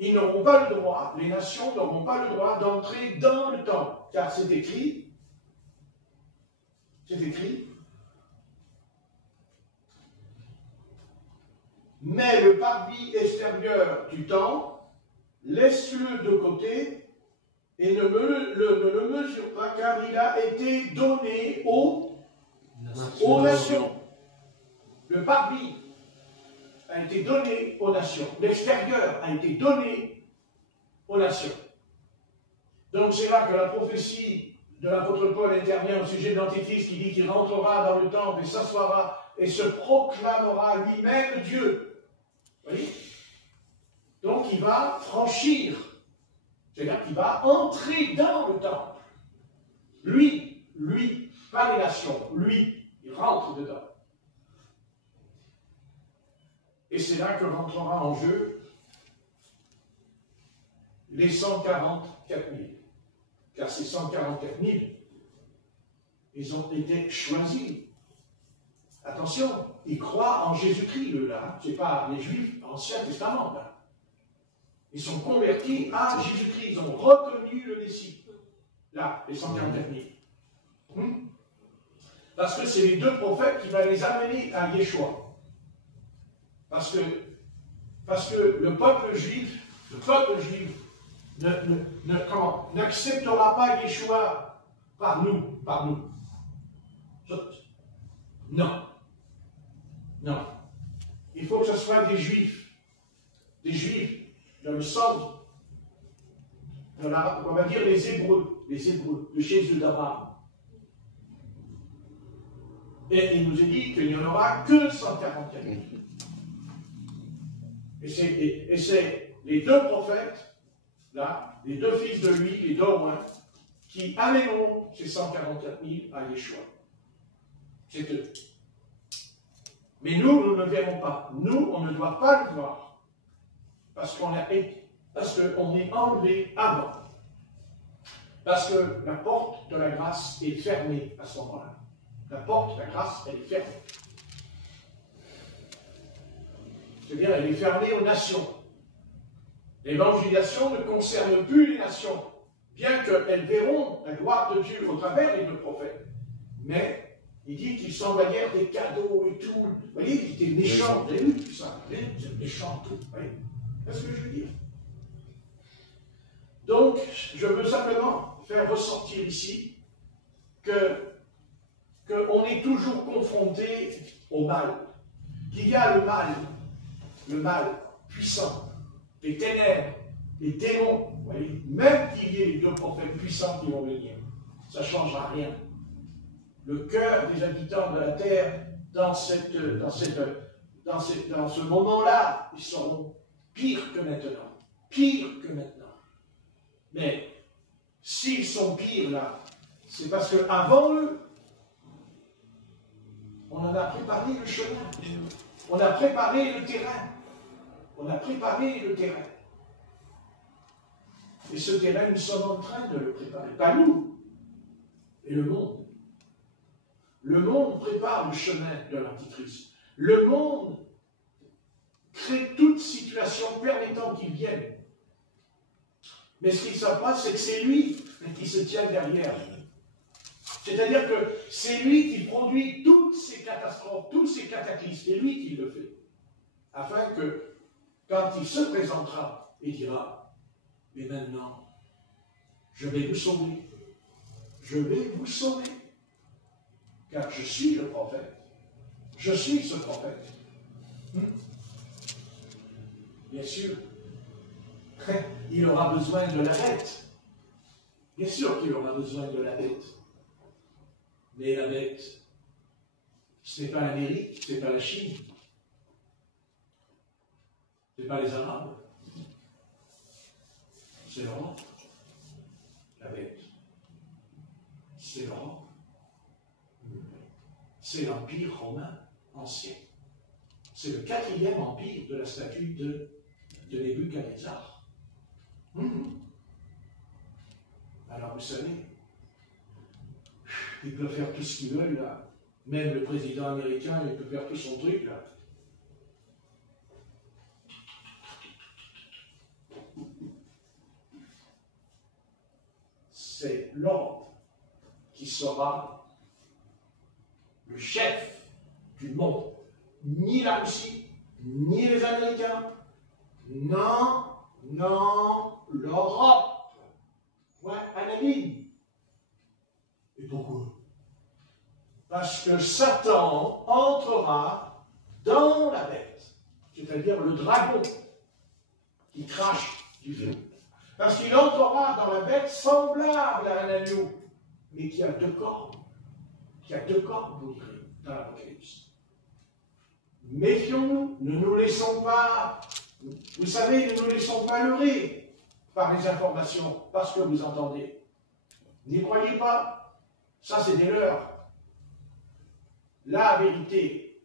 ils n'auront pas le droit, les nations n'auront pas le droit d'entrer dans le temple, car c'est écrit, mais le parvis extérieur du temple, laisse-le de côté et ne le mesure pas, car il a été donné aux nations. Le parvis a été donné aux nations. L'extérieur a été donné aux nations. Donc c'est là que la prophétie de l'apôtre Paul intervient au sujet de l'Antéchrist qui dit qu'il rentrera dans le temple et s'assoira et se proclamera lui-même Dieu. Vous voyez? Donc il va franchir, c'est-à-dire qu'il va entrer dans le temple. Lui, pas les nations, lui, il rentre dedans. Et c'est là que rentrera en jeu les 144 000. Car ces 144 000, ils ont été choisis. Attention, ils croient en Jésus-Christ, eux-là. Ce n'est pas les Juifs, Ancien Testament, là. Ils sont convertis à Jésus-Christ. Ils ont reconnu le Messie. Là, les 144 000. Parce que c'est les 2 prophètes qui vont les amener à Yeshua. Parce que le peuple juif n'acceptera pas Yeshua par nous. Non. Il faut que ce soit des juifs dans le sens, on va dire les Hébreux, de chez eux d'Abraham. Et il nous est dit qu'il n'y en aura que 144 000. Et c'est les 2 prophètes, là, les 2 fils de lui, les 2 rois, qui amèneront ces 144 000 à Yeshua. C'est eux. Mais nous ne le verrons pas. Nous, on ne doit pas le voir. parce qu'on est enlevé avant. Parce que la porte de la grâce est fermée à ce moment-là. La porte de la grâce, elle est fermée. C'est-à-dire, elle est fermée aux nations. L'évangélisation ne concerne plus les nations, bien qu'elles verront la gloire de Dieu au travers des deux prophètes. Mais il dit qu'ils s'envoyèrent des cadeaux et tout. Vous voyez, ils étaient méchants. Vous avez vu tout ça? Vous voyez, c'est méchant tout. Vous voyez? C'est ce que je veux dire. Donc, je veux simplement faire ressortir ici qu'on est toujours confronté au mal. Qu'il y a le mal puissant, les ténèbres, les démons, vous voyez, même qu'il y ait les deux prophètes puissants qui vont venir, ça ne changera rien. Le cœur des habitants de la terre, dans ce moment-là, ils seront pires que maintenant. Pires que maintenant. Mais s'ils sont pires là, c'est parce qu'avant eux, on en a préparé le chemin. On a préparé le terrain. On a préparé le terrain. Et ce terrain, nous sommes en train de le préparer. Pas nous, et le monde. Le monde prépare le chemin de l'Antichrist. Le monde crée toute situation permettant qu'il vienne. Mais ce qu'ils ne savent pas, c'est que c'est lui qui se tient derrière. C'est-à-dire que c'est lui qui produit toutes ces catastrophes, tous ces cataclysmes. C'est lui qui le fait. Afin que, quand il se présentera et dira, mais maintenant, je vais vous sauver. Je vais vous sauver. Car je suis le prophète. Je suis ce prophète. Bien sûr, il aura besoin de la bête. Bien sûr qu'il aura besoin de la bête. Mais la bête, ce n'est pas l'Amérique, ce n'est pas la Chine. Ce n'est pas les Arabes. C'est l'Europe. La bête. C'est l'Europe. C'est l'Empire romain ancien. C'est le 4e empire de la statue de Nebuchadnezzar. Alors vous savez, ils peuvent faire tout ce qu'ils veulent là. Même le président américain, il peut faire tout son truc là. C'est l'Europe qui sera le chef du monde. Ni la Russie, ni les Américains. Non, non, l'Europe. Point à la ligne. Et pourquoi? Parce que Satan entrera dans la bête, c'est-à-dire le dragon qui crache du feu. Parce qu'il entrera dans la bête semblable à un agneau, mais qui a 2 cornes. Qui a 2 cornes, vous direz, dans l'Apocalypse. Méfions-nous, ne nous laissons pas, vous savez, ne nous laissons pas leurrer par les informations, parce que vous entendez. N'y croyez pas, ça c'est des leurres. La vérité,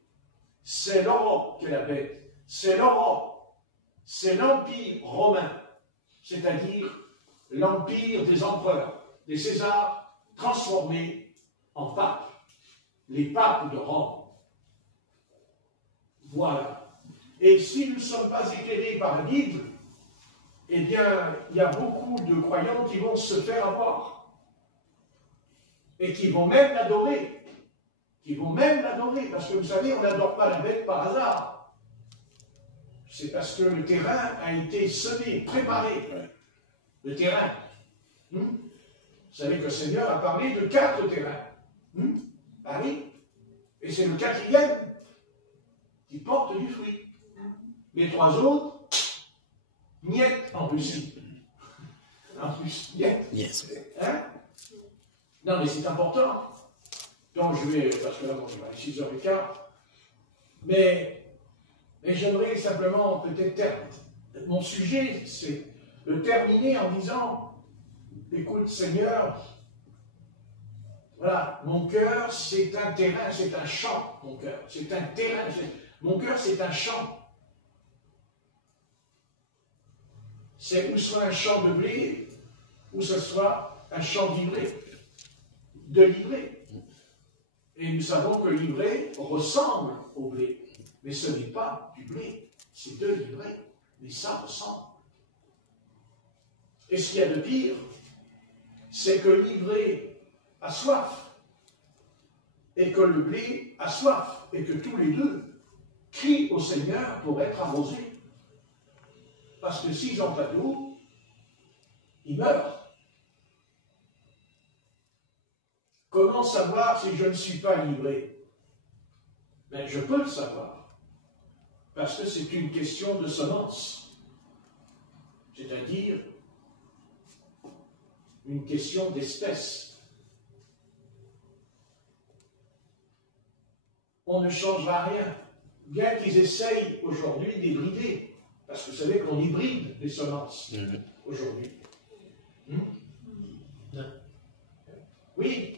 c'est l'Europe qui est la bête, c'est l'Europe, c'est l'Empire romain, c'est-à-dire l'empire des empereurs, des Césars, transformés en papes, les papes de Rome. Voilà. Et si nous ne sommes pas éclairés par la Bible, eh bien, il y a beaucoup de croyants qui vont se faire avoir. Et qui vont même l'adorer. Parce que vous savez, on n'adore pas la bête par hasard. C'est parce que le terrain a été semé, préparé. Le terrain. Vous savez que le Seigneur a parlé de 4 terrains. Ah oui. Et c'est le 4e qui porte du fruit. Les 3 autres, niet en Russie. En plus, niet. Yes. Hein? Non, mais c'est important. Donc je vais, parce que là, bon, je vais à 6h15. Mais j'aimerais simplement peut-être mon sujet, c'est de terminer en disant, écoute Seigneur, voilà, mon cœur c'est un terrain, c'est un champ, mon cœur, c'est un terrain, mon cœur c'est un champ. c'est ou soit un champ de blé, ou ce soit un champ d'ivraie, de l'ivraie. Et nous savons que l'ivraie ressemble au blé, mais ce n'est pas du blé, c'est de l'ivraie, mais ça ressemble. Et ce qu'il y a de pire, c'est que l'ivraie a soif, et que le blé a soif, et que tous les deux crient au Seigneur pour être arrosés. Parce que s'ils n'ont pas d'eau, ils meurent. Comment savoir si je ne suis pas livré? Ben, je peux le savoir, parce que c'est une question de semence, c'est-à-dire une question d'espèce. On ne changera rien, bien qu'ils essayent aujourd'hui d'hybrider, parce que vous savez qu'on hybride les semences aujourd'hui. Oui,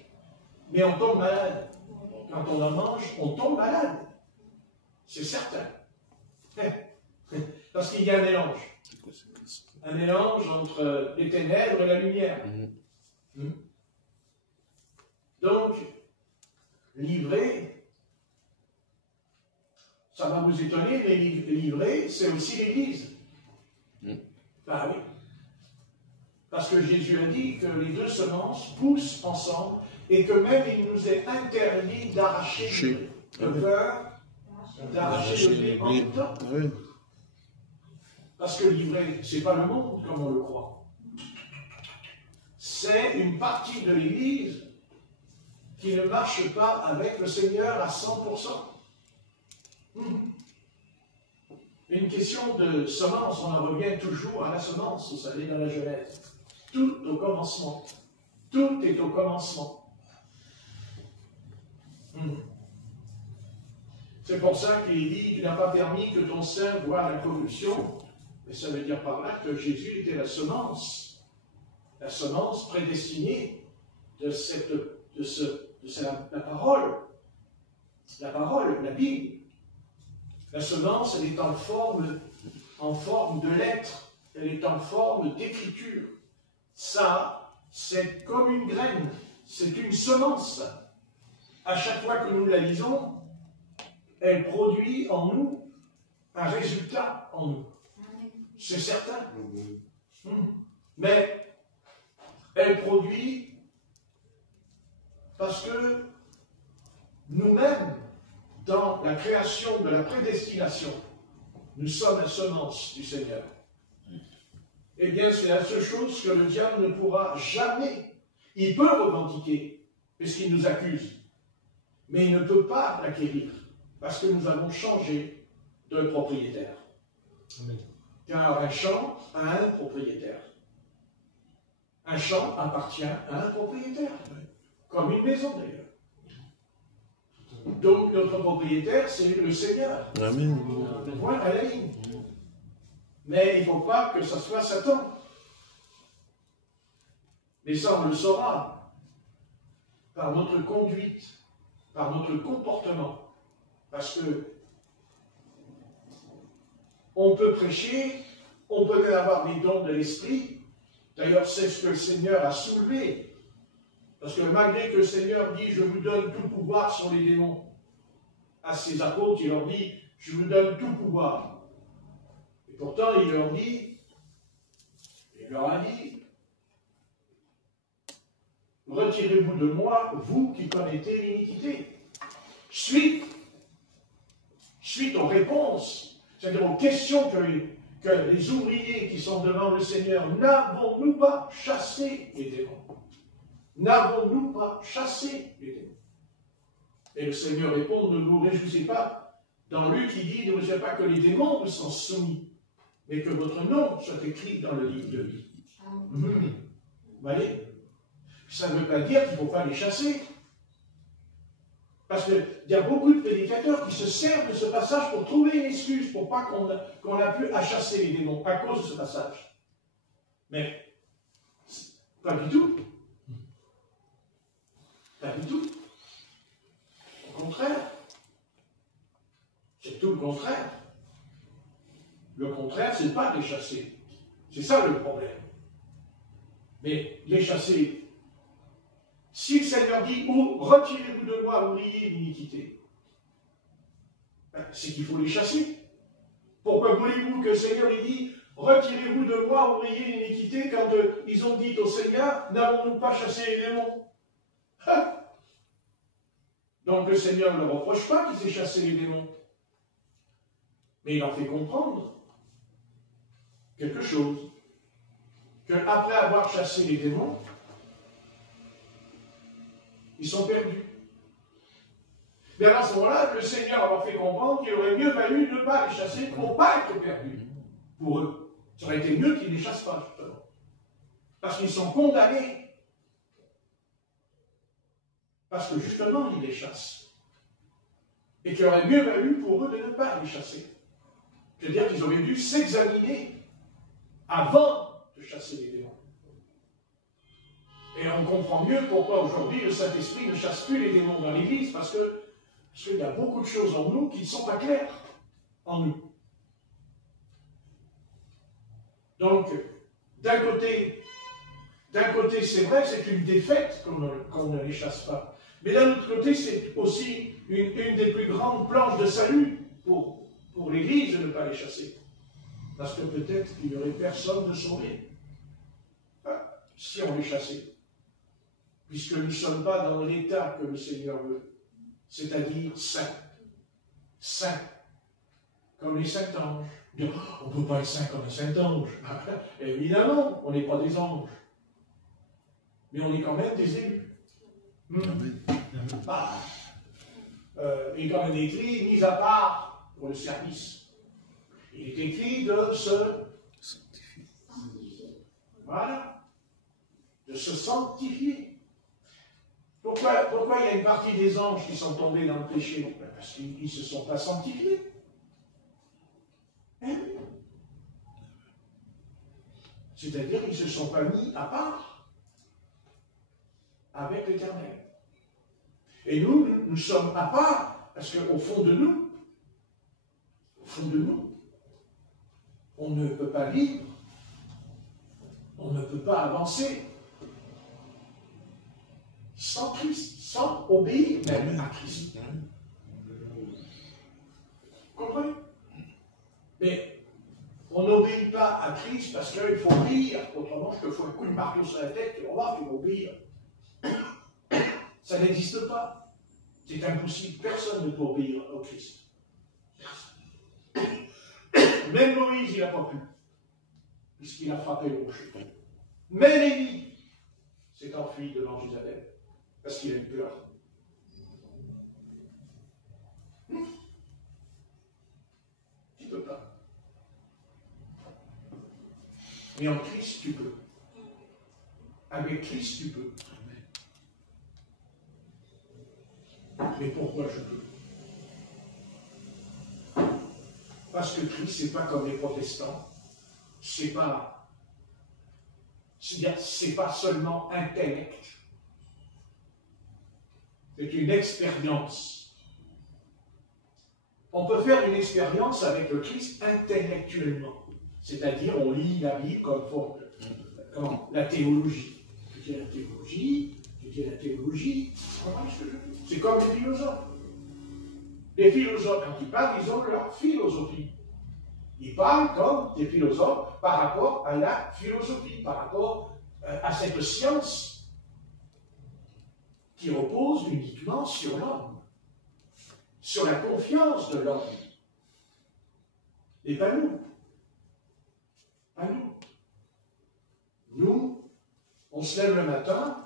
mais on tombe malade. Quand on en mange, on tombe malade. C'est certain. Parce qu'il y a un mélange. Un mélange entre les ténèbres et la lumière. Donc, l'ivraie, ça va vous étonner, mais l'ivraie, c'est aussi l'Église. Ah oui. Parce que Jésus a dit que les deux semences poussent ensemble et que même il nous est interdit d'arracher le beurre, d'arracher le blé en même temps. Oui. Parce que l'ivraie, ce n'est pas le monde comme on le croit. C'est une partie de l'Église qui ne marche pas avec le Seigneur à 100%. Une question de semence, on en revient toujours à la semence, vous savez, dans la Genèse. Tout au commencement. Tout est au commencement. C'est pour ça qu'il dit, tu n'as pas permis que ton sein voie la corruption. Mais ça veut dire par là que Jésus était la semence prédestinée de la parole. La parole, la Bible. La semence, elle est en forme de lettre, elle est en forme d'écriture. Ça, c'est comme une graine, c'est une semence. À chaque fois que nous la lisons, elle produit en nous un résultat en nous. C'est certain. Mais elle produit parce que nous-mêmes, dans la création de la prédestination, nous sommes la semence du Seigneur. Eh bien, c'est la seule chose que le diable ne pourra jamais. Il peut revendiquer, puisqu'il nous accuse, mais il ne peut pas l'acquérir, parce que nous avons changé de propriétaire. Amen. Car un champ a un propriétaire. Un champ appartient à un propriétaire, comme une maison d'ailleurs. Donc notre propriétaire, c'est le Seigneur. Amen. Le point à la ligne. Mais il ne faut pas que ce soit Satan. Mais ça, on le saura par notre conduite, par notre comportement. Parce que on peut prêcher, on peut même avoir des dons de l'esprit. D'ailleurs, c'est ce que le Seigneur a soulevé. Parce que malgré que le Seigneur dit « Je vous donne tout pouvoir sur les démons », à ses apôtres, il leur dit « Je vous donne tout pouvoir ». Et pourtant, il leur a dit « Retirez-vous de moi, vous qui commettez l'iniquité ». Suite aux réponses, c'est-à-dire aux questions que les ouvriers qui sont devant le Seigneur, n'avons-nous pas chassé les démons? N'avons-nous pas chassé les démons? Et le Seigneur répond, ne vous réjouissez pas. Dans Luc, il dit, ne vous réjouissez pas que les démons vous sont soumis, mais que votre nom soit écrit dans le livre de vie. Vous voyez? Ça ne veut pas dire qu'il ne faut pas les chasser. Parce qu'il y a beaucoup de prédicateurs qui se servent de ce passage pour trouver une excuse, pour pas qu'on a pu chasser les démons à cause de ce passage. Mais, pas du tout. Pas du tout. Au contraire. C'est tout le contraire. Le contraire, c'est pas de les chasser. C'est ça le problème. Mais les chasser, si le Seigneur dit « retirez-vous de moi, ouvriers d'iniquité », c'est qu'il faut les chasser. Pourquoi voulez-vous que le Seigneur ait dit « retirez-vous de moi, ouvriers d'iniquité » quand ils ont dit au Seigneur « n'avons-nous pas chassé les démons ?» Donc le Seigneur ne reproche pas qu'ils aient chassé les démons. Mais il en fait comprendre quelque chose. Qu'après avoir chassé les démons, ils sont perdus. Mais à ce moment-là, le Seigneur leur fait comprendre qu'il aurait mieux valu ne pas les chasser pour ne pas être perdus pour eux. Ça aurait été mieux qu'ils ne les chassent pas, justement. Parce qu'ils sont condamnés. Parce que justement, ils les chassent. Et qu'il aurait mieux valu pour eux de ne pas les chasser. C'est-à-dire qu'ils auraient dû s'examiner avant de chasser les démons. Et on comprend mieux pourquoi aujourd'hui le Saint-Esprit ne chasse plus les démons dans l'Église, parce qu'il y a beaucoup de choses en nous qui ne sont pas claires en nous. Donc, d'un côté, c'est vrai, c'est une défaite qu'on ne les chasse pas. Mais d'un autre côté, c'est aussi une des plus grandes planches de salut pour l'Église de ne pas les chasser. Parce que peut-être qu'il n'y aurait personne de sauvé si on les chassait. Puisque nous ne sommes pas dans l'état que le Seigneur veut. C'est-à-dire saint. Saint. Comme les saints anges. On ne peut pas être saint comme un saint ange. Évidemment, on n'est pas des anges. Mais on est quand même des élus. Il est quand même écrit, mis à part pour le service. Il est écrit de se sanctifier. Voilà. De se sanctifier. Pourquoi il y a une partie des anges qui sont tombés dans le péché? Parce qu'ils ne se sont pas sanctifiés. C'est-à-dire qu'ils ne se sont pas mis à part avec l'Éternel. Et nous sommes à part, parce qu'au fond de nous, on ne peut pas vivre, on ne peut pas avancer sans Christ, sans obéir même à Christ. Vous comprenez? Mais on n'obéit pas à Christ parce qu'il faut obéir, autrement je te fous un coup de marteau sur la tête, tu vas voir, tu vas obéir. Ça n'existe pas. C'est impossible. Personne ne peut obéir au Christ. Même Moïse, il n'a pas pu, puisqu'il a frappé le rocher. Même Élie s'est enfui devant Jézabel, parce qu'il a eu peur. Tu ne peux pas. Mais en Christ, tu peux. Avec Christ, tu peux. Mais pourquoi je peux? Parce que Christ, c'est pas comme les protestants. C'est pas seulement intellect. C'est une expérience. On peut faire une expérience avec le Christ intellectuellement. C'est-à-dire, on lit la Bible comme la théologie. Tu dis la théologie, c'est comme les philosophes. Les philosophes, quand ils parlent, ils ont leur philosophie. Ils parlent comme des philosophes par rapport à la philosophie, par rapport à cette science qui repose uniquement sur l'homme, sur la confiance de l'homme. Et pas nous. Pas nous. Nous, on se lève le matin,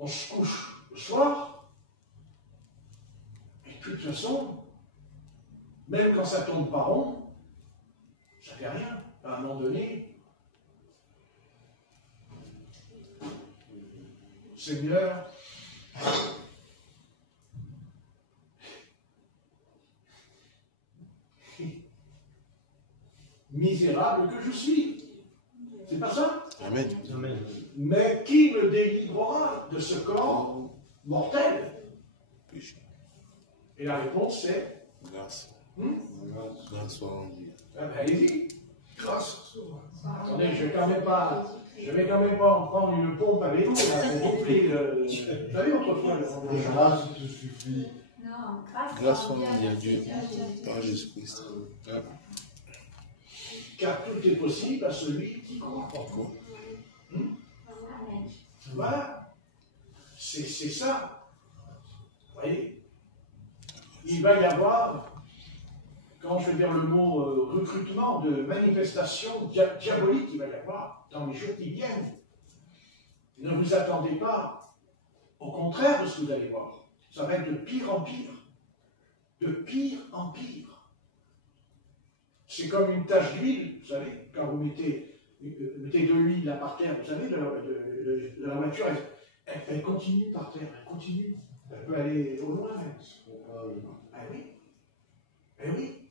on se couche le soir, et de toute façon, même quand ça tombe pas rond, ça fait rien. À un moment donné, Seigneur, misérable que je suis. C'est pas ça? Amen. Amen. Mais qui me délivrera de ce corps mortel? Et la réponse c'est grâce. Grâce Grâce soit rendue. Ah ben, allez-y. Grâce. Attendez, je vais quand même pas en prendre une pompe à vélo là, pour gonfler le... Vous savez, autrefois, La grâce te suffit. Non, grâce à Dieu, par Jésus-Christ. Car tout est possible à celui qui croit. Amen. Voilà. C'est ça. Vous voyez? Il va y avoir, quand je vais dire le mot recrutement, de manifestation diabolique, il va y avoir dans les jours qui viennent. Ne vous attendez pas au contraire de ce que vous allez voir. Ça va être de pire en pire. De pire en pire. C'est comme une tache d'huile, vous savez, quand vous mettez de l'huile là par terre, vous savez, de la voiture, elle continue par terre, elle continue. Elle peut aller au loin même. Ah oui. Eh oui.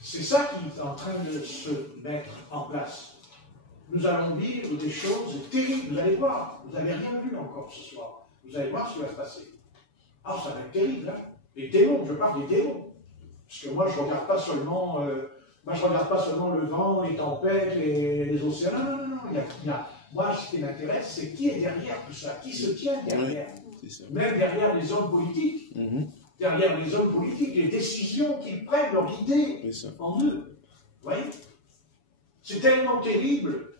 C'est ça qui est en train de se mettre en place. Nous allons vivre des choses terribles, vous allez voir. Vous n'avez rien vu encore ce soir. Vous allez voir ce qui va se passer. Ah, ça va être terrible, hein. Les démons, je parle des démons. Parce que moi, je ne regarde pas seulement, le vent, les tempêtes, les océans. Non. Moi, ce qui m'intéresse, c'est qui est derrière tout ça, qui se tient derrière. Oui, même derrière les hommes politiques. Derrière les hommes politiques, les décisions qu'ils prennent, leur idée en eux. Vous voyez? C'est tellement terrible.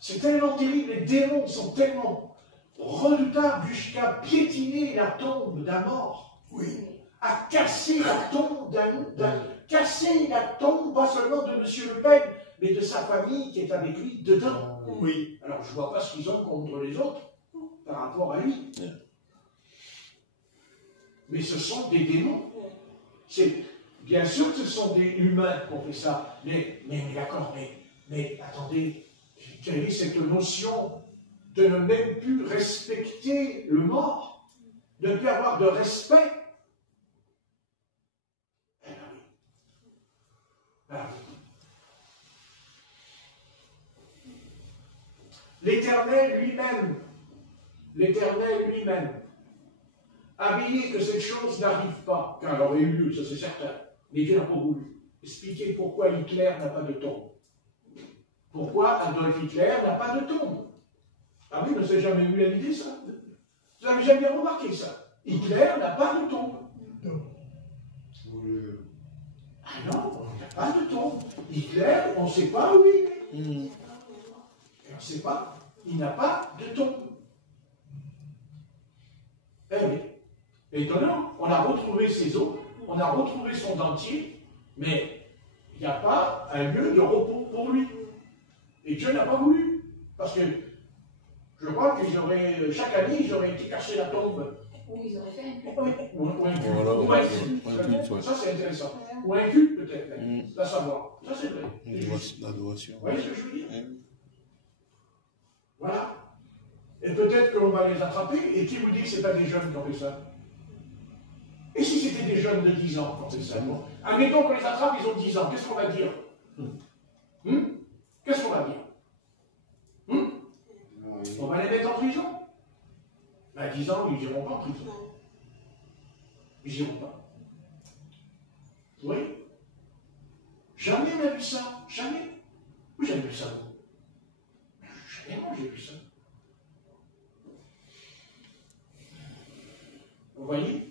C'est tellement terrible. Les démons sont tellement redoutables jusqu'à piétiner la tombe d'un mort. Oui. À casser la tombe casser la tombe, pas seulement de M. Le Pen, mais de sa famille qui est avec lui dedans. Oui. Alors, je ne vois pas ce qu'ils ont contre les autres par rapport à lui. Mais ce sont des démons. Bien sûr que ce sont des humains qui ont fait ça, mais d'accord, mais attendez, vous avez cette notion de ne même plus respecter le mort, de ne plus avoir de respect. L'Éternel lui-même, a veillé que cette chose n'arrive pas, car elle aurait eu lieu, ça c'est certain, mais Dieu n'a pas voulu. Expliquer pourquoi Hitler n'a pas de tombe. Pourquoi Adolf Hitler n'a pas de tombe. Ah oui, mais vous n'avez jamais vu la vidéo, ça? Vous n'avez jamais remarqué ça? Hitler n'a pas de tombe. Ah non, il n'a pas de tombe. Hitler, on ne sait pas où il est. On ne sait pas, il n'a pas de tombe. Eh oui. Étonnant, on a retrouvé ses os, on a retrouvé son dentier, mais il n'y a pas un lieu de repos pour lui. Et Dieu n'a pas voulu. Parce que je crois qu'ils auraient, chaque année, ils auraient été cacher la tombe. Ou ils auraient fait un culte. Ou un culte. Ça, c'est intéressant. Ou un culte, peut-être, à savoir. Ça, c'est vrai. L'adoration. Vous voyez ce que je veux dire? Voilà. Et peut-être qu'on va les attraper. Et qui vous dit que ce n'est pas des jeunes qui ont fait ça? Et si c'était des jeunes de 10 ans qui ont fait ça? Admettons qu'on les attrape, ils ont 10 ans. Qu'est-ce qu'on va dire? Qu'est-ce qu'on va dire? On va les mettre en prison? À 10 ans, ils n'iront pas en prison. Ils n'iront pas. Vous voyez? Jamais on a vu ça. Jamais. Vous avez vu ça, vous? Jamais moi j'ai vu ça. Vous voyez?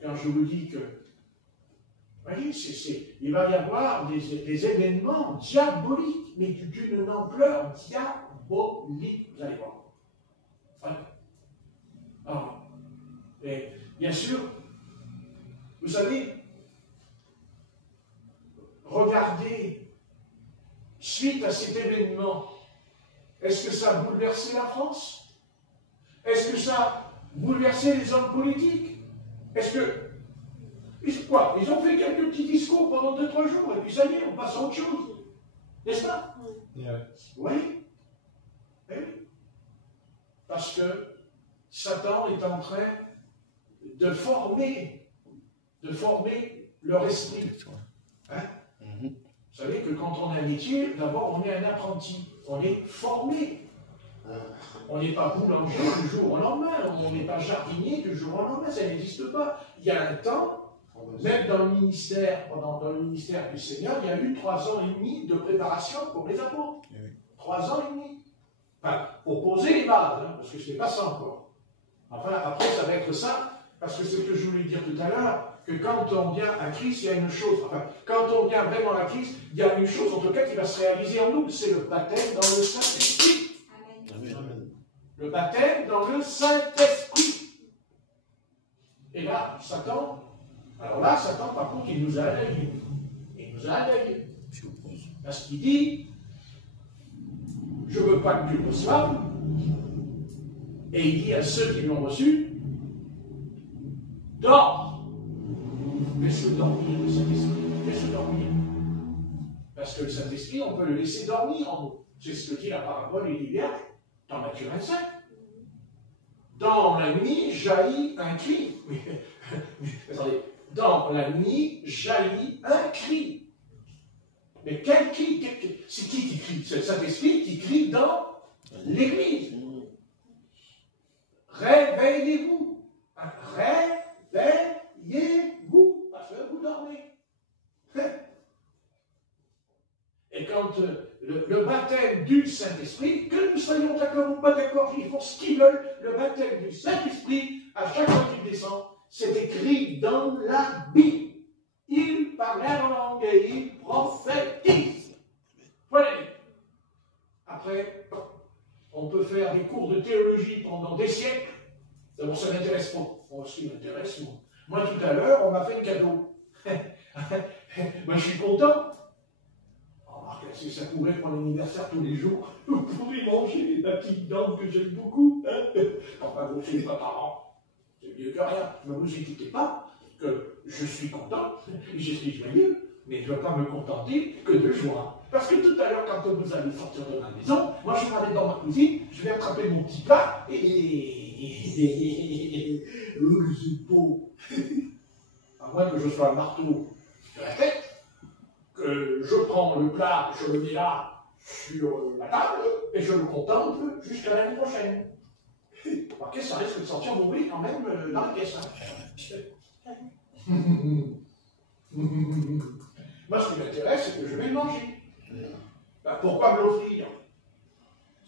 Quand je vous dis que, vous voyez, il va y avoir des événements diaboliques, mais d'une ampleur diabolique. Vous allez voir. Voilà. Alors, et bien sûr, vous savez, regardez, suite à cet événement, est-ce que ça a bouleversé la France? Est-ce que ça a bouleversé les hommes politiques? Est-ce que... Quoi? Ils ont fait quelques petits discours pendant 2-3 jours, et puis ça y est, on passe à autre chose. N'est-ce pas? Oui. Eh oui. Parce que Satan est en train de former leur esprit. Hein? Vous savez que quand on a un métier, d'abord on est un apprenti, on est formé. On n'est pas boulanger du jour au lendemain, on n'est pas jardinier du jour au lendemain, ça n'existe pas. Il y a un temps Même dans le ministère, dans le ministère du Seigneur, il y a eu 3 ans et demi de préparation pour les apôtres. 3 ans et demi. Enfin, pour poser les bases, hein, parce que ce n'est pas ça encore. Enfin, après, ça va être ça, parce que c'est ce que je voulais dire tout à l'heure, que quand on vient à Christ, il y a une chose, enfin, quand on vient vraiment à Christ, il y a une chose, en tout cas, qui va se réaliser en nous, c'est le baptême dans le Saint-Esprit. Amen. Le baptême dans le Saint-Esprit. Et là, Satan, par contre, il nous a allégués. Il nous a allégués. Parce qu'il dit, je ne veux pas que tu le reçoives. Et il dit à ceux qui l'ont reçu, dors. Laisse-le dormir, le Saint-Esprit. Laisse-le dormir. Parce que le Saint-Esprit, on peut le laisser dormir en nous. C'est ce que dit la parabole des vierges dans Matthieu 25. Dans la nuit jaillit un cri. Attendez. Dans la nuit jaillit un cri. Mais quel cri? C'est qui crie? C'est le Saint-Esprit qui crie dans l'Église. Réveillez-vous. Réveillez-vous. Parce que vous dormez. Et quand le baptême du Saint-Esprit, que nous soyons d'accord ou pas d'accord, ils font ce qu'ils veulent, le baptême du Saint-Esprit, à chaque fois qu'il descend, c'est écrit dans la Bible. Il parlait en langue et il prophétise. Voilà. Après, on peut faire des cours de théologie pendant des siècles. D'abord, ça m'intéresse pas. Moi, ce qui m'intéresse, moi, tout à l'heure, on m'a fait un cadeau. Moi, je suis content. Si ça pourrait pour l'anniversaire tous les jours, vous pouvez manger la petite dame que j'aime beaucoup. Enfin, vous c'est pas par an. C'est mieux que rien. Ne vous inquiétez pas que je suis content, je suis joyeux, mais je ne vais pas me contenter que de joie. Parce que tout à l'heure, quand vous allez sortir de ma maison, moi je vais aller dans ma cuisine, je vais attraper mon petit plat et c'est beau. À moins que je sois un marteau de la tête, que je prends le plat, je le mets là sur la table et je le contemple jusqu'à l'année prochaine. Ok, ça risque de sortir mon bruit quand même dans la caisse. Moi, ce qui m'intéresse, c'est que je vais le manger. Ben, pourquoi me l'offrir?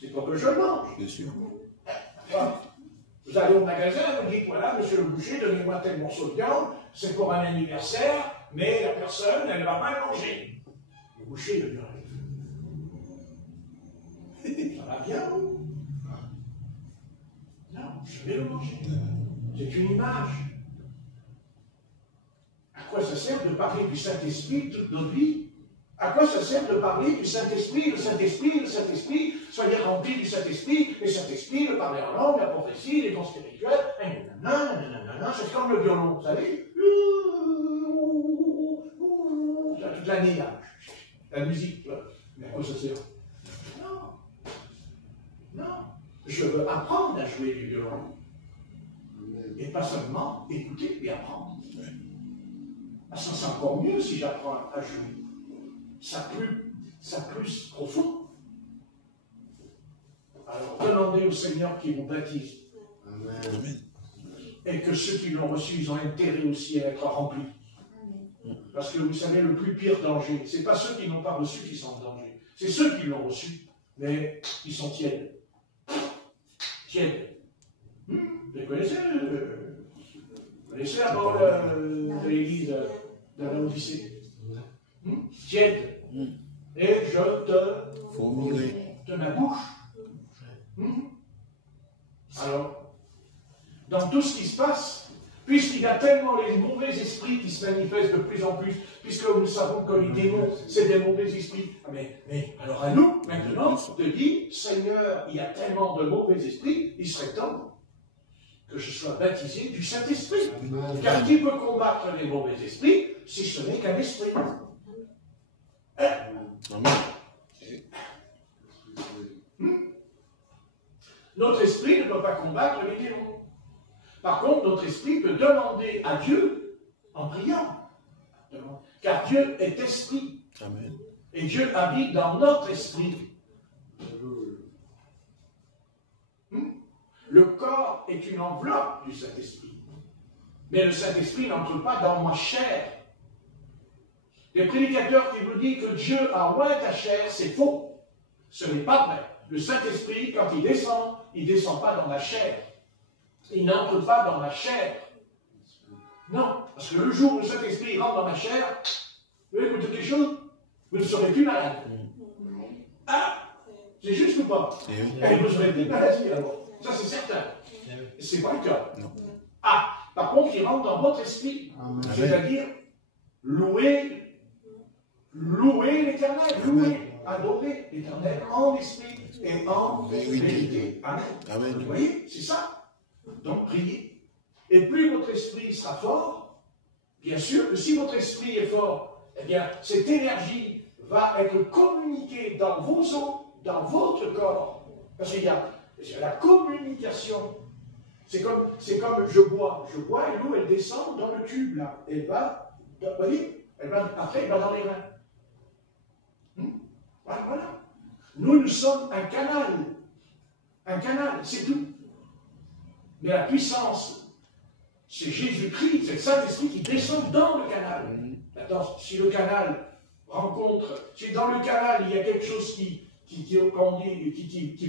C'est pour que je le mange. Bien sûr. Voilà. Vous allez au magasin, vous dites, voilà, monsieur le boucher, donnez-moi tel morceau de viande, c'est pour un anniversaire, mais la personne, elle ne va pas le manger. Le boucher, il dit, ça va bien, vous? Non, je vais le manger. C'est une image. À quoi ça sert de parler du Saint-Esprit toute notre vie? À quoi ça sert de parler du Saint-Esprit, le Saint-Esprit, le Saint-Esprit? Soyez remplis du Saint-Esprit, le Saint-Esprit, le parler en langue, la prophétie, les dons spirituels, c'est comme le violon, vous savez? Toute l'année, là. La musique, là. Mais à quoi ça sert? Non. Non. Je veux apprendre à jouer du violon. Et pas seulement écouter et apprendre. Ah, ça, c'est encore mieux si j'apprends à jouer. Ça plus profond. Alors, demandez au Seigneur qui vous baptise. Amen. Et que ceux qui l'ont reçu, ils ont intérêt aussi à être remplis. Parce que vous savez, le plus pire danger, ce n'est pas ceux qui n'ont pas reçu qui sont en danger. C'est ceux qui l'ont reçu, mais ils sont tièdes. Tièdes. Vous les connaissez la parole de l'église de la Odyssée. Tiède. Et je te Formulé. de ma bouche. Alors, dans tout ce qui se passe, puisqu'il y a tellement les mauvais esprits qui se manifestent de plus en plus, puisque nous savons que les démons, c'est des mauvais esprits. Mais alors à nous, maintenant, de dire, Seigneur, il y a tellement de mauvais esprits, il serait temps que je sois baptisé du Saint-Esprit. Car qui peut combattre les mauvais esprits si ce n'est qu'un esprit? Amen. Notre esprit ne peut pas combattre les démons. Par contre, notre esprit peut demander à Dieu en priant. Car Dieu est esprit. Amen. Et Dieu habite dans notre esprit. Le corps est une enveloppe du Saint-Esprit. Mais le Saint-Esprit n'entre pas dans ma chair. Les prédicateurs qui vous disent que Dieu a oint ta chair, c'est faux. Ce n'est pas vrai. Le Saint-Esprit, quand il ne descend pas dans la chair. Il n'entre pas dans la chair. Non, parce que le jour où le Saint-Esprit rentre dans la chair, vous voulez écouter quelque chose, vous ne serez plus malade. Ah, c'est juste ou pas? Et vous serez plus malade alors. Ça, c'est certain. Ce n'est pas le cas. Non. Ah, par contre, il rentre dans votre esprit. C'est-à-dire, louer l'Éternel, adorer l'Éternel en esprit et en vérité. Amen. Amen. Vous voyez, c'est ça. Donc, priez. Et plus votre esprit sera fort, bien sûr que si votre esprit est fort, eh bien, cette énergie va être communiquée dans vos os, dans votre corps. Parce qu'il y a la communication. C'est comme je bois et l'eau, elle descend dans le tube, là. Elle va, vous voyez, après, elle va dans les reins. Voilà. Nous sommes un canal. Un canal, c'est tout. Mais la puissance, c'est Jésus-Christ, c'est le Saint-Esprit qui descend dans le canal. Maintenant, si le canal si dans le canal, il y a quelque chose qui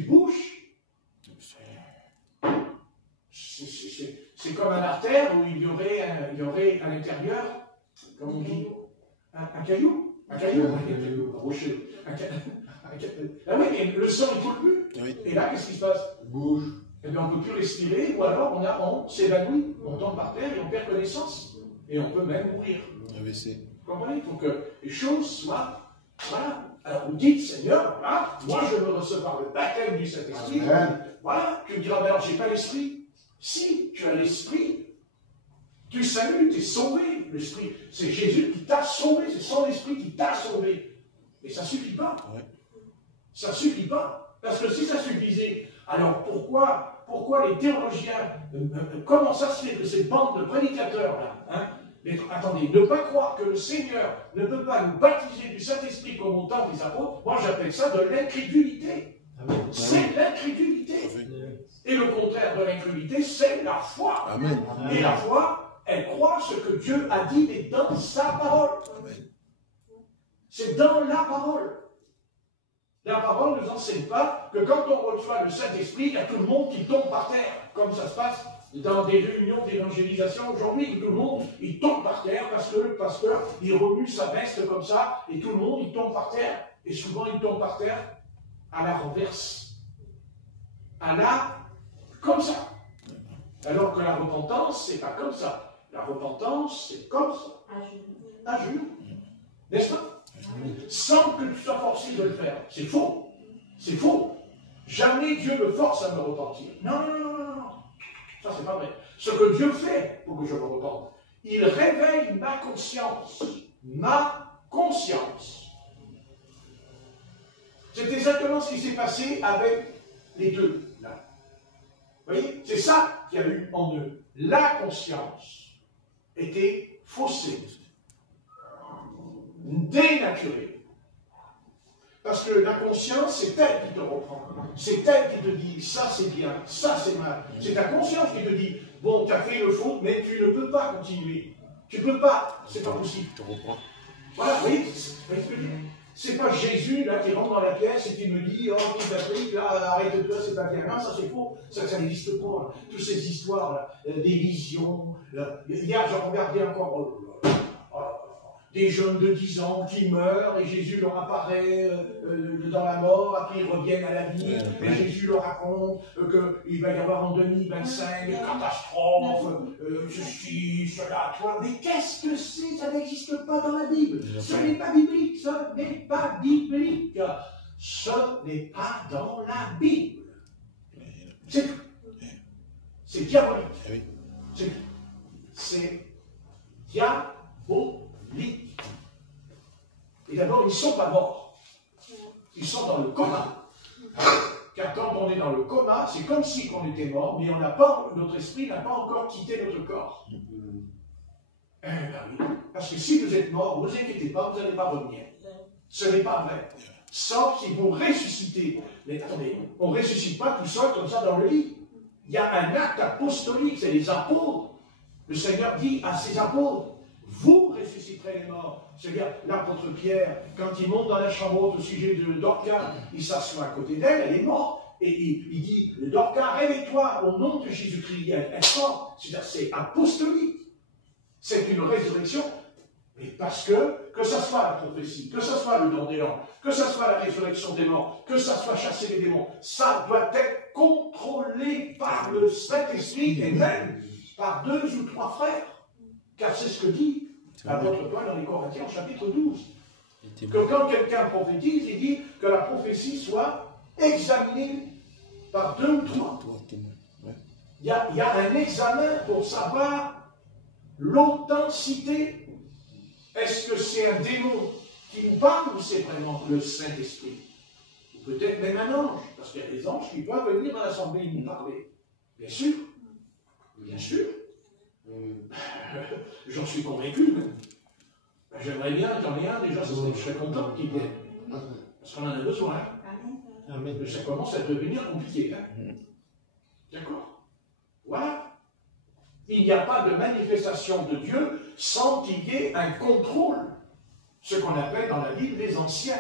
bouge, c'est comme un artère où il y aurait à l'intérieur, comme on dit, un caillou, un rocher. Ah oui, mais le sang ne coule plus. Oui. Et là, qu'est-ce qui se passe? Bouge. Eh bien, on ne peut plus respirer, ou alors on s'évanouit, on tombe par terre et on perd connaissance. Et on peut même mourir. AVC. Vous comprenez? Il faut que les choses soient. Voilà. Alors vous dites, Seigneur, voilà, moi je veux recevoir le baptême du Saint-Esprit. Voilà, tu me diras, mais alors j'ai pas l'esprit. Si, tu as l'esprit. Tu salues, tu es sauvé. L'esprit, c'est Jésus qui t'a sauvé, c'est son esprit qui t'a sauvé. Mais ça ne suffit pas. Ouais. Ça ne suffit pas. Parce que si ça suffisait, alors pourquoi les théologiens, comment ça se fait que ces bandes de prédicateurs-là, mais attendez, ne pas croire que le Seigneur ne peut pas nous baptiser du Saint-Esprit comme au temps des apôtres, moi j'appelle ça de l'incrédulité. C'est l'incrédulité. Et le contraire de l'incrédulité, c'est la foi. Amen. Et la foi, elle croit ce que Dieu a dit, mais dans sa parole. C'est dans la parole. La parole ne nous enseigne pas que quand on reçoit le Saint-Esprit, il y a tout le monde qui tombe par terre, comme ça se passe dans des réunions d'évangélisation aujourd'hui, tout le monde, il tombe par terre parce que le pasteur, il remue sa veste comme ça, et tout le monde, il tombe par terre, et souvent, il tombe par terre à la renverse. Comme ça. Alors que la repentance, c'est pas comme ça. La repentance, c'est comme ça. À genoux. N'est-ce pas? Sans que tu sois forcé de le faire. C'est faux. C'est faux. Jamais Dieu me force à me repentir. Non. Ça, c'est pas vrai. Ce que Dieu fait pour que je me repente, il réveille ma conscience. Ma conscience. C'est exactement ce qui s'est passé avec les deux, là. Vous voyez? C'est ça qu'il y a eu en eux. La conscience était faussée. Dénaturée. Parce que la conscience, c'est elle qui te reprend. C'est elle qui te dit, ça c'est bien, ça c'est mal. C'est ta conscience qui te dit, bon, tu as fait le faux, mais tu ne peux pas continuer. Tu ne peux pas, c'est pas possible. Voilà, vous voyez ce que je veux dire? C'est pas Jésus là qui rentre dans la pièce et qui me dit, oh, petit Patrick, là, arrête-toi, c'est pas bien. Non, ça c'est faux, ça n'existe pas. Là. Toutes ces histoires, là, des visions. Hier, j'ai regardé encore des jeunes de 10 ans qui meurent et Jésus leur apparaît dans la mort, après ils reviennent à la vie, et Jésus leur raconte qu'il va y avoir en 2025 des catastrophes, ceci, cela, toi. Mais qu'est-ce que c'est? Ça n'existe pas dans la Bible. Ce n'est pas biblique, ce n'est pas biblique. Ce n'est pas dans la Bible. C'est tout. C'est diabolique. C'est tout. C'est diabolique. Et d'abord, ils ne sont pas morts. Ils sont dans le coma. Car quand on est dans le coma, c'est comme si on était mort, mais notre esprit n'a pas encore quitté notre corps. Eh bien oui. Parce que si vous êtes mort, ne vous inquiétez pas, vous n'allez pas revenir. Ce n'est pas vrai. Sauf si vous ressuscitez. Mais attendez, on ne ressuscite pas tout seul comme ça dans le lit. Il y a un acte apostolique, c'est les apôtres. Le Seigneur dit à ses apôtres, vous ressusciterez les morts. C'est-à-dire, l'apôtre Pierre, quand il monte dans la chambre haute au sujet de Dorcas, il s'assoit à côté d'elle, elle est morte. Et il dit, Dorcas, réveille-toi au nom de Jésus-Christ. Elle sort. C'est-à-dire, c'est apostolique. C'est une résurrection. Mais parce que ce soit la prophétie, que ce soit le don des langues, que ce soit la résurrection des morts, que ce soit chasser les démons, ça doit être contrôlé par le Saint-Esprit et même par 2 ou 3 frères. Car c'est ce que dit l'apôtre Paul dans les Corinthiens au chapitre 12. Que quand quelqu'un prophétise, il dit que la prophétie soit examinée par 2 ou 3. Il y a un examen pour savoir l'authenticité. Est-ce que c'est un démon qui nous parle ou c'est vraiment le Saint-Esprit? Ou peut-être même un ange, parce qu'il y a des anges qui peuvent venir dans l'assemblée et nous parler. Bien sûr. Bien sûr. J'en suis convaincu même. J'aimerais bien, j'en ai un déjà, je serais content qu'il vienne. Parce qu'on en a besoin. Mais ça commence à devenir compliqué. Hein? D'accord? Voilà. Il n'y a pas de manifestation de Dieu sans qu'il y ait un contrôle. Ce qu'on appelle dans la Bible les anciens.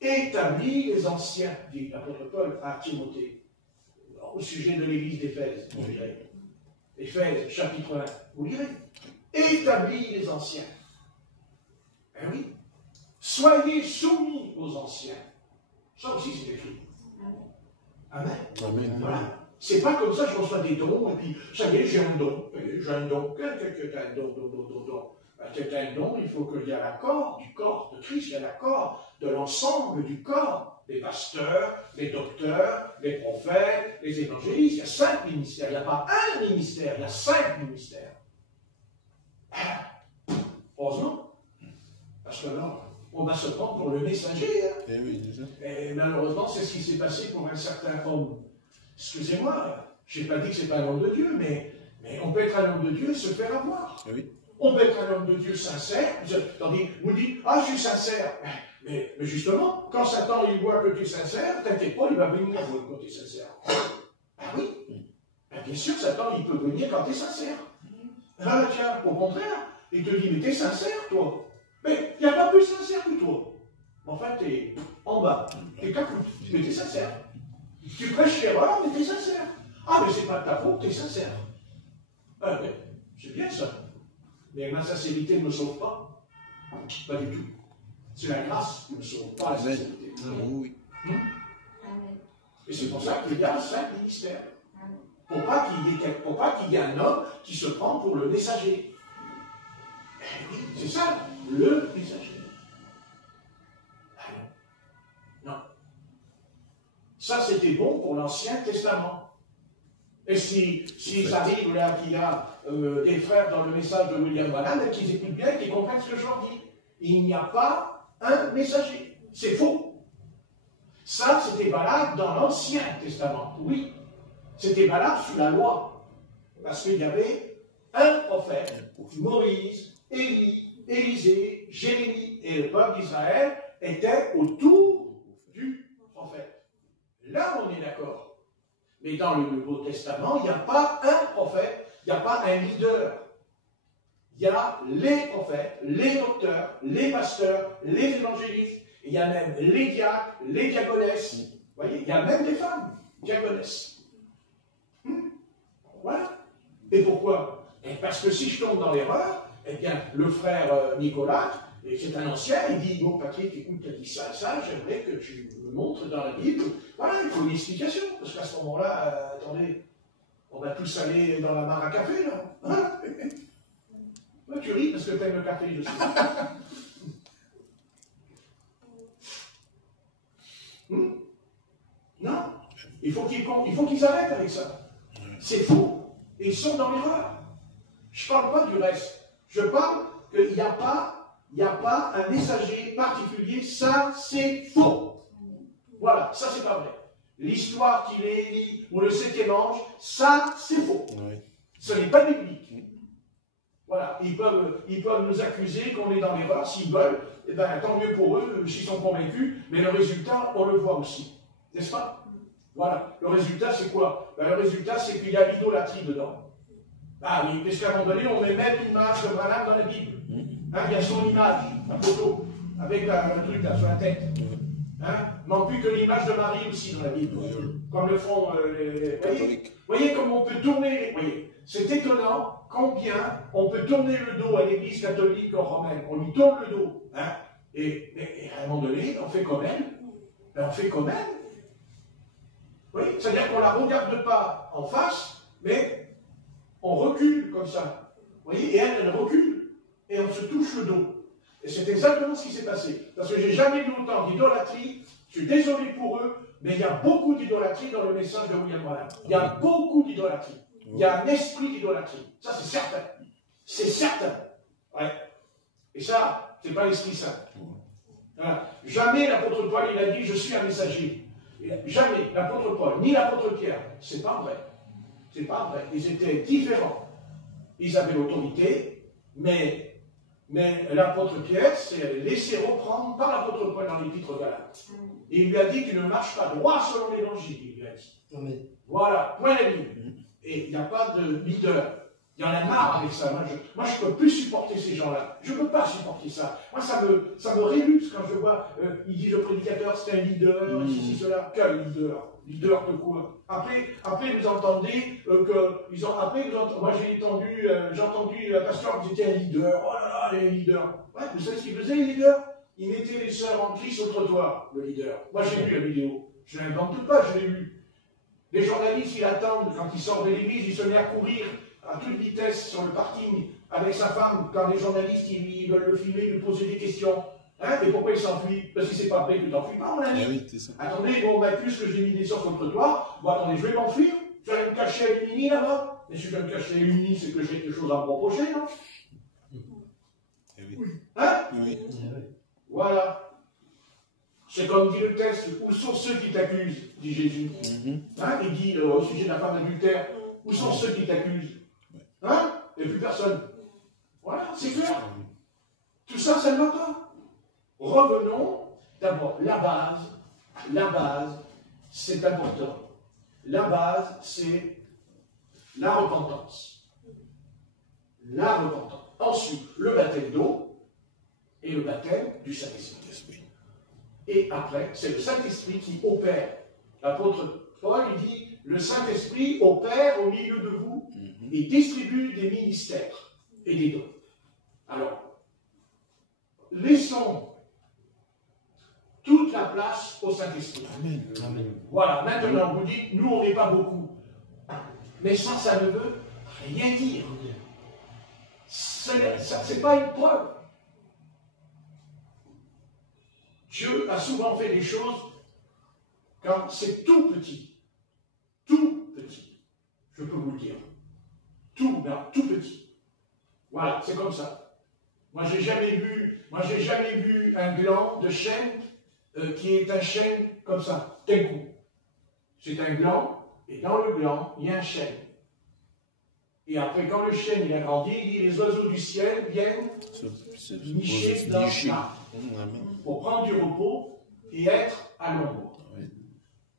Établis les anciens, dit l'apôtre Paul à Timothée, au sujet de l'église d'Éphèse, vous lirez. Éphèse, chapitre 1, vous lirez. Établis les anciens. Eh oui. Soyez soumis aux anciens. Ça aussi, c'est écrit. Amen. Amen. Voilà. C'est pas comme ça, je reçois des dons, et puis, ça y est, j'ai un don. J'ai un don. Quelqu'un a un don. Quelqu'un a un don, il faut qu'il y ait l'accord du corps de Christ, il y a l'accord de l'ensemble du corps. Les pasteurs, les docteurs, les prophètes, les évangélistes. Il y a 5 ministères. Il n'y a pas un ministère, il y a 5 ministères. Heureusement. Parce que là, on va se prendre pour le messager. Hein. Et, oui, et malheureusement, c'est ce qui s'est passé pour un certain homme. Excusez-moi, je n'ai pas dit que ce n'est pas un homme de Dieu, mais on peut être un homme de Dieu et se faire avoir. Oui. On peut être un homme de Dieu sincère, tandis vous dites, ah, je suis sincère. Mais justement, quand Satan il voit que tu es sincère, t'inquiète pas, il va venir quand tu es sincère. Ah oui. Ben, bien sûr, Satan, il peut venir quand tu es sincère. Ah tiens, au contraire, il te dit, mais tu es sincère, toi. Mais il n'y a pas plus sincère que toi. Enfin, tu es en bas, tu es capoute, mais tu es sincère. Tu prêches l'erreur, mais tu es sincère. Ah, mais c'est pas de ta faute, tu es sincère. Ah, mais c'est bien ça. Mais ma sincérité ne me sauve pas. Pas du tout. C'est la grâce qui ne me sauve pas, la sincérité. Oui. Et c'est pour ça qu'il y a 5 ministères. Pour pas qu'il y ait un homme qui se prend pour le messager. C'est ça, le messager. Non. Ça, c'était bon pour l'Ancien Testament. Et s'ils arrivent là, qu'il y a des frères dans le message de William Branham, qu'ils écoutent bien, qu'ils comprennent ce que je leur dis. Il n'y a pas un messager. C'est faux. Ça, c'était valable dans l'Ancien Testament. Oui. C'était valable sous la loi. Parce qu'il y avait un prophète, Moïse, Élie, Élisée, Jérémie, et le peuple d'Israël était autour du prophète. Là, on est d'accord. Mais dans le Nouveau Testament, il n'y a pas un prophète, il n'y a pas un leader. Il y a les prophètes, les docteurs, les pasteurs, les évangélistes. Il y a même les diacres, les diaconesses. Vous voyez, il y a même des femmes diaconesses. Voilà. Et pourquoi? Parce que si je tombe dans l'erreur, eh bien, le frère Nicolas, et c'est un ancien, il dit, bon, Patrick, écoute, tu as dit ça, j'aimerais que tu me montres dans la Bible. Voilà, il faut une explication, parce qu'à ce moment-là, attendez, on va tous aller dans la mare à café, là. Hein? Ouais, tu ris parce que tu aimes le café, je sais. Non, il faut qu'ils arrêtent avec ça. C'est faux, et ils sont dans l'erreur. Je ne parle pas du reste, je parle qu'il n'y a pas un messager particulier, ça c'est faux. Voilà, ça c'est pas vrai. L'histoire qu'il est Élie ou le 7e ange, ça c'est faux. Oui. Ce n'est pas biblique. Voilà, ils peuvent nous accuser qu'on est dans l'erreur, s'ils veulent, et bien tant mieux pour eux, s'ils sont convaincus, mais le résultat, on le voit aussi. N'est-ce pas? Voilà, le résultat c'est quoi? Ben, le résultat c'est qu'il y a l'idolâtrie dedans. Ah oui, parce qu'à un moment donné, on met même l'image de Branham dans la Bible. Hein, il y a son image, la photo, avec le truc là sur la tête. Hein, non plus que l'image de Marie aussi dans la Bible, comme le font les voyez comment on peut tourner, voyez, c'est étonnant combien on peut tourner le dos à l'église catholique romaine, on lui tourne le dos, hein, et à un moment donné, on fait comme elle, on fait comme elle, oui, c'est-à-dire qu'on ne la regarde pas en face, mais on recule comme ça, vous voyez, et elle recule, et on se touche le dos. Et c'est exactement ce qui s'est passé. Parce que j'ai jamais vu autant d'idolâtrie. Je suis désolé pour eux, mais il y a beaucoup d'idolâtrie dans le message de William Branham. Il y a beaucoup d'idolâtrie. Il y a un esprit d'idolâtrie. Ça, c'est certain. C'est certain. Ouais. Et ça, c'est pas l'Esprit Saint. Voilà. Jamais l'apôtre Paul, il a dit, je suis un messager. Jamais l'apôtre Paul, ni l'apôtre Pierre. C'est pas vrai. C'est pas vrai. Ils étaient différents. Ils avaient l'autorité, mais l'apôtre Pierre s'est laissé reprendre par l'apôtre Paul dans l'épître aux Galates. Et il lui a dit qu'il ne marche pas droit selon l'évangile, il lui a dit. Amen. Voilà, point de ligne. Et il n'y a pas de leader. Il y en a marre avec ça. Moi, je ne peux plus supporter ces gens-là. Je ne peux pas supporter ça. Moi, ça me réluxe quand je vois, il dit le prédicateur, c'est un leader, ceci, cela. Quel leader? Leader de quoi? Après vous entendez moi j'ai entendu la pasteur qui était un leader. Oh là là, les leaders. Ouais, vous savez ce qu'il faisait, les leaders? Il mettait les sœurs en Christ au trottoir, le leader. Moi j'ai vu la vidéo. Je ne l'invente pas, je l'ai vu. Les journalistes, ils attendent, quand ils sortent de l'église, ils se mettent à courir à toute vitesse sur le parking avec sa femme, quand les journalistes ils veulent le filmer, lui poser des questions. Hein, et pourquoi il s'enfuit? Parce qu'il ne s'est pas prêt que tu t'enfuis pas, mon ami. Oui, attendez, bon, puisque j'ai mis des sorts sur le trottoir, bon, attendez, je vais m'enfuir. Je vais me cacher à Lumini là-bas. Mais si je vais me cacher à Lumini, c'est que j'ai quelque chose à me reprocher, non? Oui. Hein? Oui. Voilà. C'est comme dit le texte, où sont ceux qui t'accusent, dit Jésus. Hein? Il dit au sujet de la femme adultère, où sont ceux qui t'accusent? Hein? Il n'y a plus personne. Voilà, c'est clair. Tout ça, ça ne va pas. Revenons d'abord, la base, c'est important. La base, c'est la repentance. La repentance. Ensuite, le baptême d'eau et le baptême du Saint-Esprit. Et après, c'est le Saint-Esprit qui opère. L'apôtre Paul, il dit, le Saint-Esprit opère au milieu de vous et distribue des ministères et des dons. Alors, laissons toute la place au Saint-Esprit. Voilà, maintenant vous dites, nous on n'est pas beaucoup. Mais ça ne veut rien dire. Ce n'est pas une preuve. Dieu a souvent fait des choses quand c'est tout petit. Tout petit. Je peux vous le dire. Tout petit. Voilà, c'est comme ça. Moi, j'ai jamais vu un gland de chêne qui est un chêne comme ça, d'un coup. C'est un gland, et dans le gland, il y a un chêne. Et après, quand le chêne il a grandi, les oiseaux du ciel viennent nicher dans l'arbre pour prendre du repos et être à l'ombre.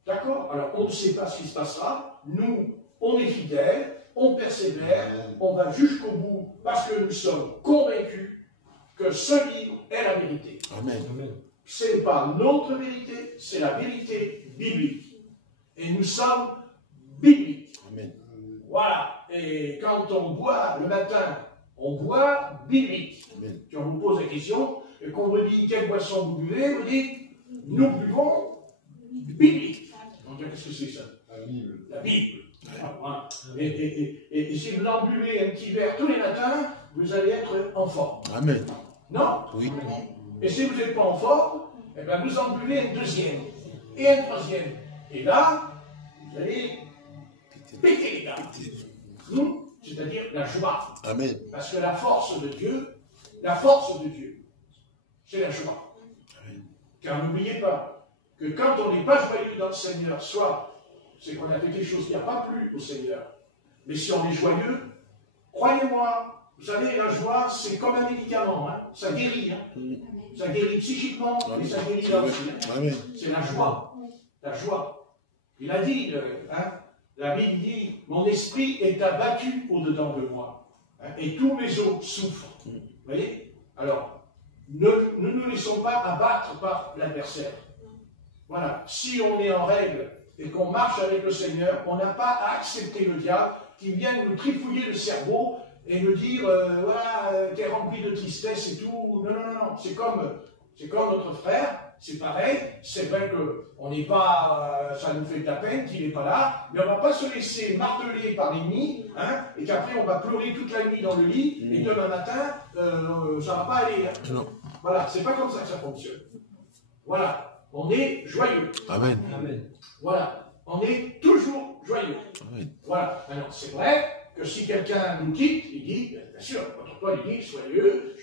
D'accord? Alors, on ne sait pas ce qui se passera. Nous, on est fidèles, on persévère, on va jusqu'au bout parce que nous sommes convaincus que ce livre est la vérité. Amen. Ce n'est pas notre vérité, c'est la vérité biblique. Et nous sommes bibliques. Amen. Voilà. Et quand on boit le matin, on boit biblique. Amen. Si on vous pose la question, et qu'on vous dit quelle boisson vous buvez, vous dites nous buvons biblique. On dit qu'est-ce que c'est ça? La Bible. La Bible. Voilà. Et si vous en buvez un petit verre tous les matins, vous allez être en forme. Amen. Non? Oui. Et si vous n'êtes pas en forme, eh bien vous en buvez un deuxième et un troisième. Et là, vous allez péter les gars. C'est-à-dire la joie. Amen. Parce que la force de Dieu, c'est la joie. Amen. Car n'oubliez pas que quand on n'est pas joyeux dans le Seigneur, soit c'est qu'on a fait quelque chose qui n'a pas plu au Seigneur. Mais si on est joyeux, croyez-moi, vous savez, la joie, c'est comme un médicament. Hein. Ça guérit. Hein. Ça guérit psychiquement, mais ça guérit là aussi. Hein. C'est la joie. La joie. Il a dit, La Bible dit, mon esprit est abattu au-dedans de moi, hein, et tous mes os souffrent. Vous voyez? Alors, ne nous laissons pas abattre par l'adversaire. Voilà. Si on est en règle et qu'on marche avec le Seigneur, on n'a pas à accepter le diable qui vient nous trifouiller le cerveau et nous dire, voilà, t'es rempli de tristesse et tout. Non, non, non, non. C'est comme notre frère. C'est pareil, c'est vrai qu'on n'est pas, ça nous fait de la peine qu'il n'est pas là, mais on ne va pas se laisser marteler par l'ennemi, hein, et qu'après on va pleurer toute la nuit dans le lit, et demain matin, ça ne va pas aller. Hein. Non. Voilà, c'est pas comme ça que ça fonctionne. Voilà, on est joyeux. Amen. Amen. Voilà, on est toujours joyeux. Amen. Voilà, alors c'est vrai que si quelqu'un nous quitte, il dit, bien sûr, votre Paul il dit, joyeux,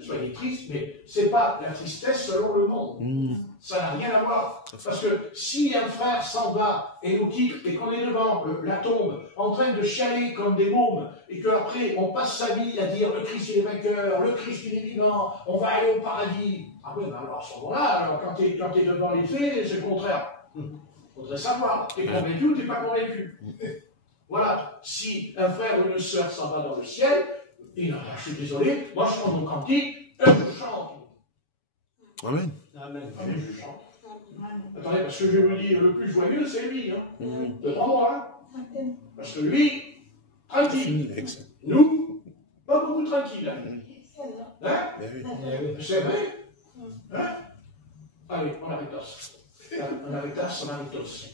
soyez triste, mais c'est pas la tristesse selon le monde. Ça n'a rien à voir. Parce que si un frère s'en va et nous quitte, et qu'on est devant la tombe, en train de chialer comme des mômes, et qu'après on passe sa vie à dire, le Christ il est vainqueur, le Christ il est vivant, on va aller au paradis. Ah oui, ben alors à ce moment-là, alors, quand tu es devant les faits, c'est le contraire. Il faudrait savoir, tu es convaincu ou tu n'es pas convaincu. Voilà, si un frère ou une sœur s'en va dans le ciel, je suis désolé, moi je prends mon cantique, je chante. Amen. Amen. Amen, je chante. Attendez, parce que je vous dis, le plus joyeux, c'est lui. Hein. Devant moi. Hein. Parce que lui, tranquille. Nous, pas beaucoup tranquille. Hein? C'est vrai. Hein? Allez, on arrête. On arrête, on arrête.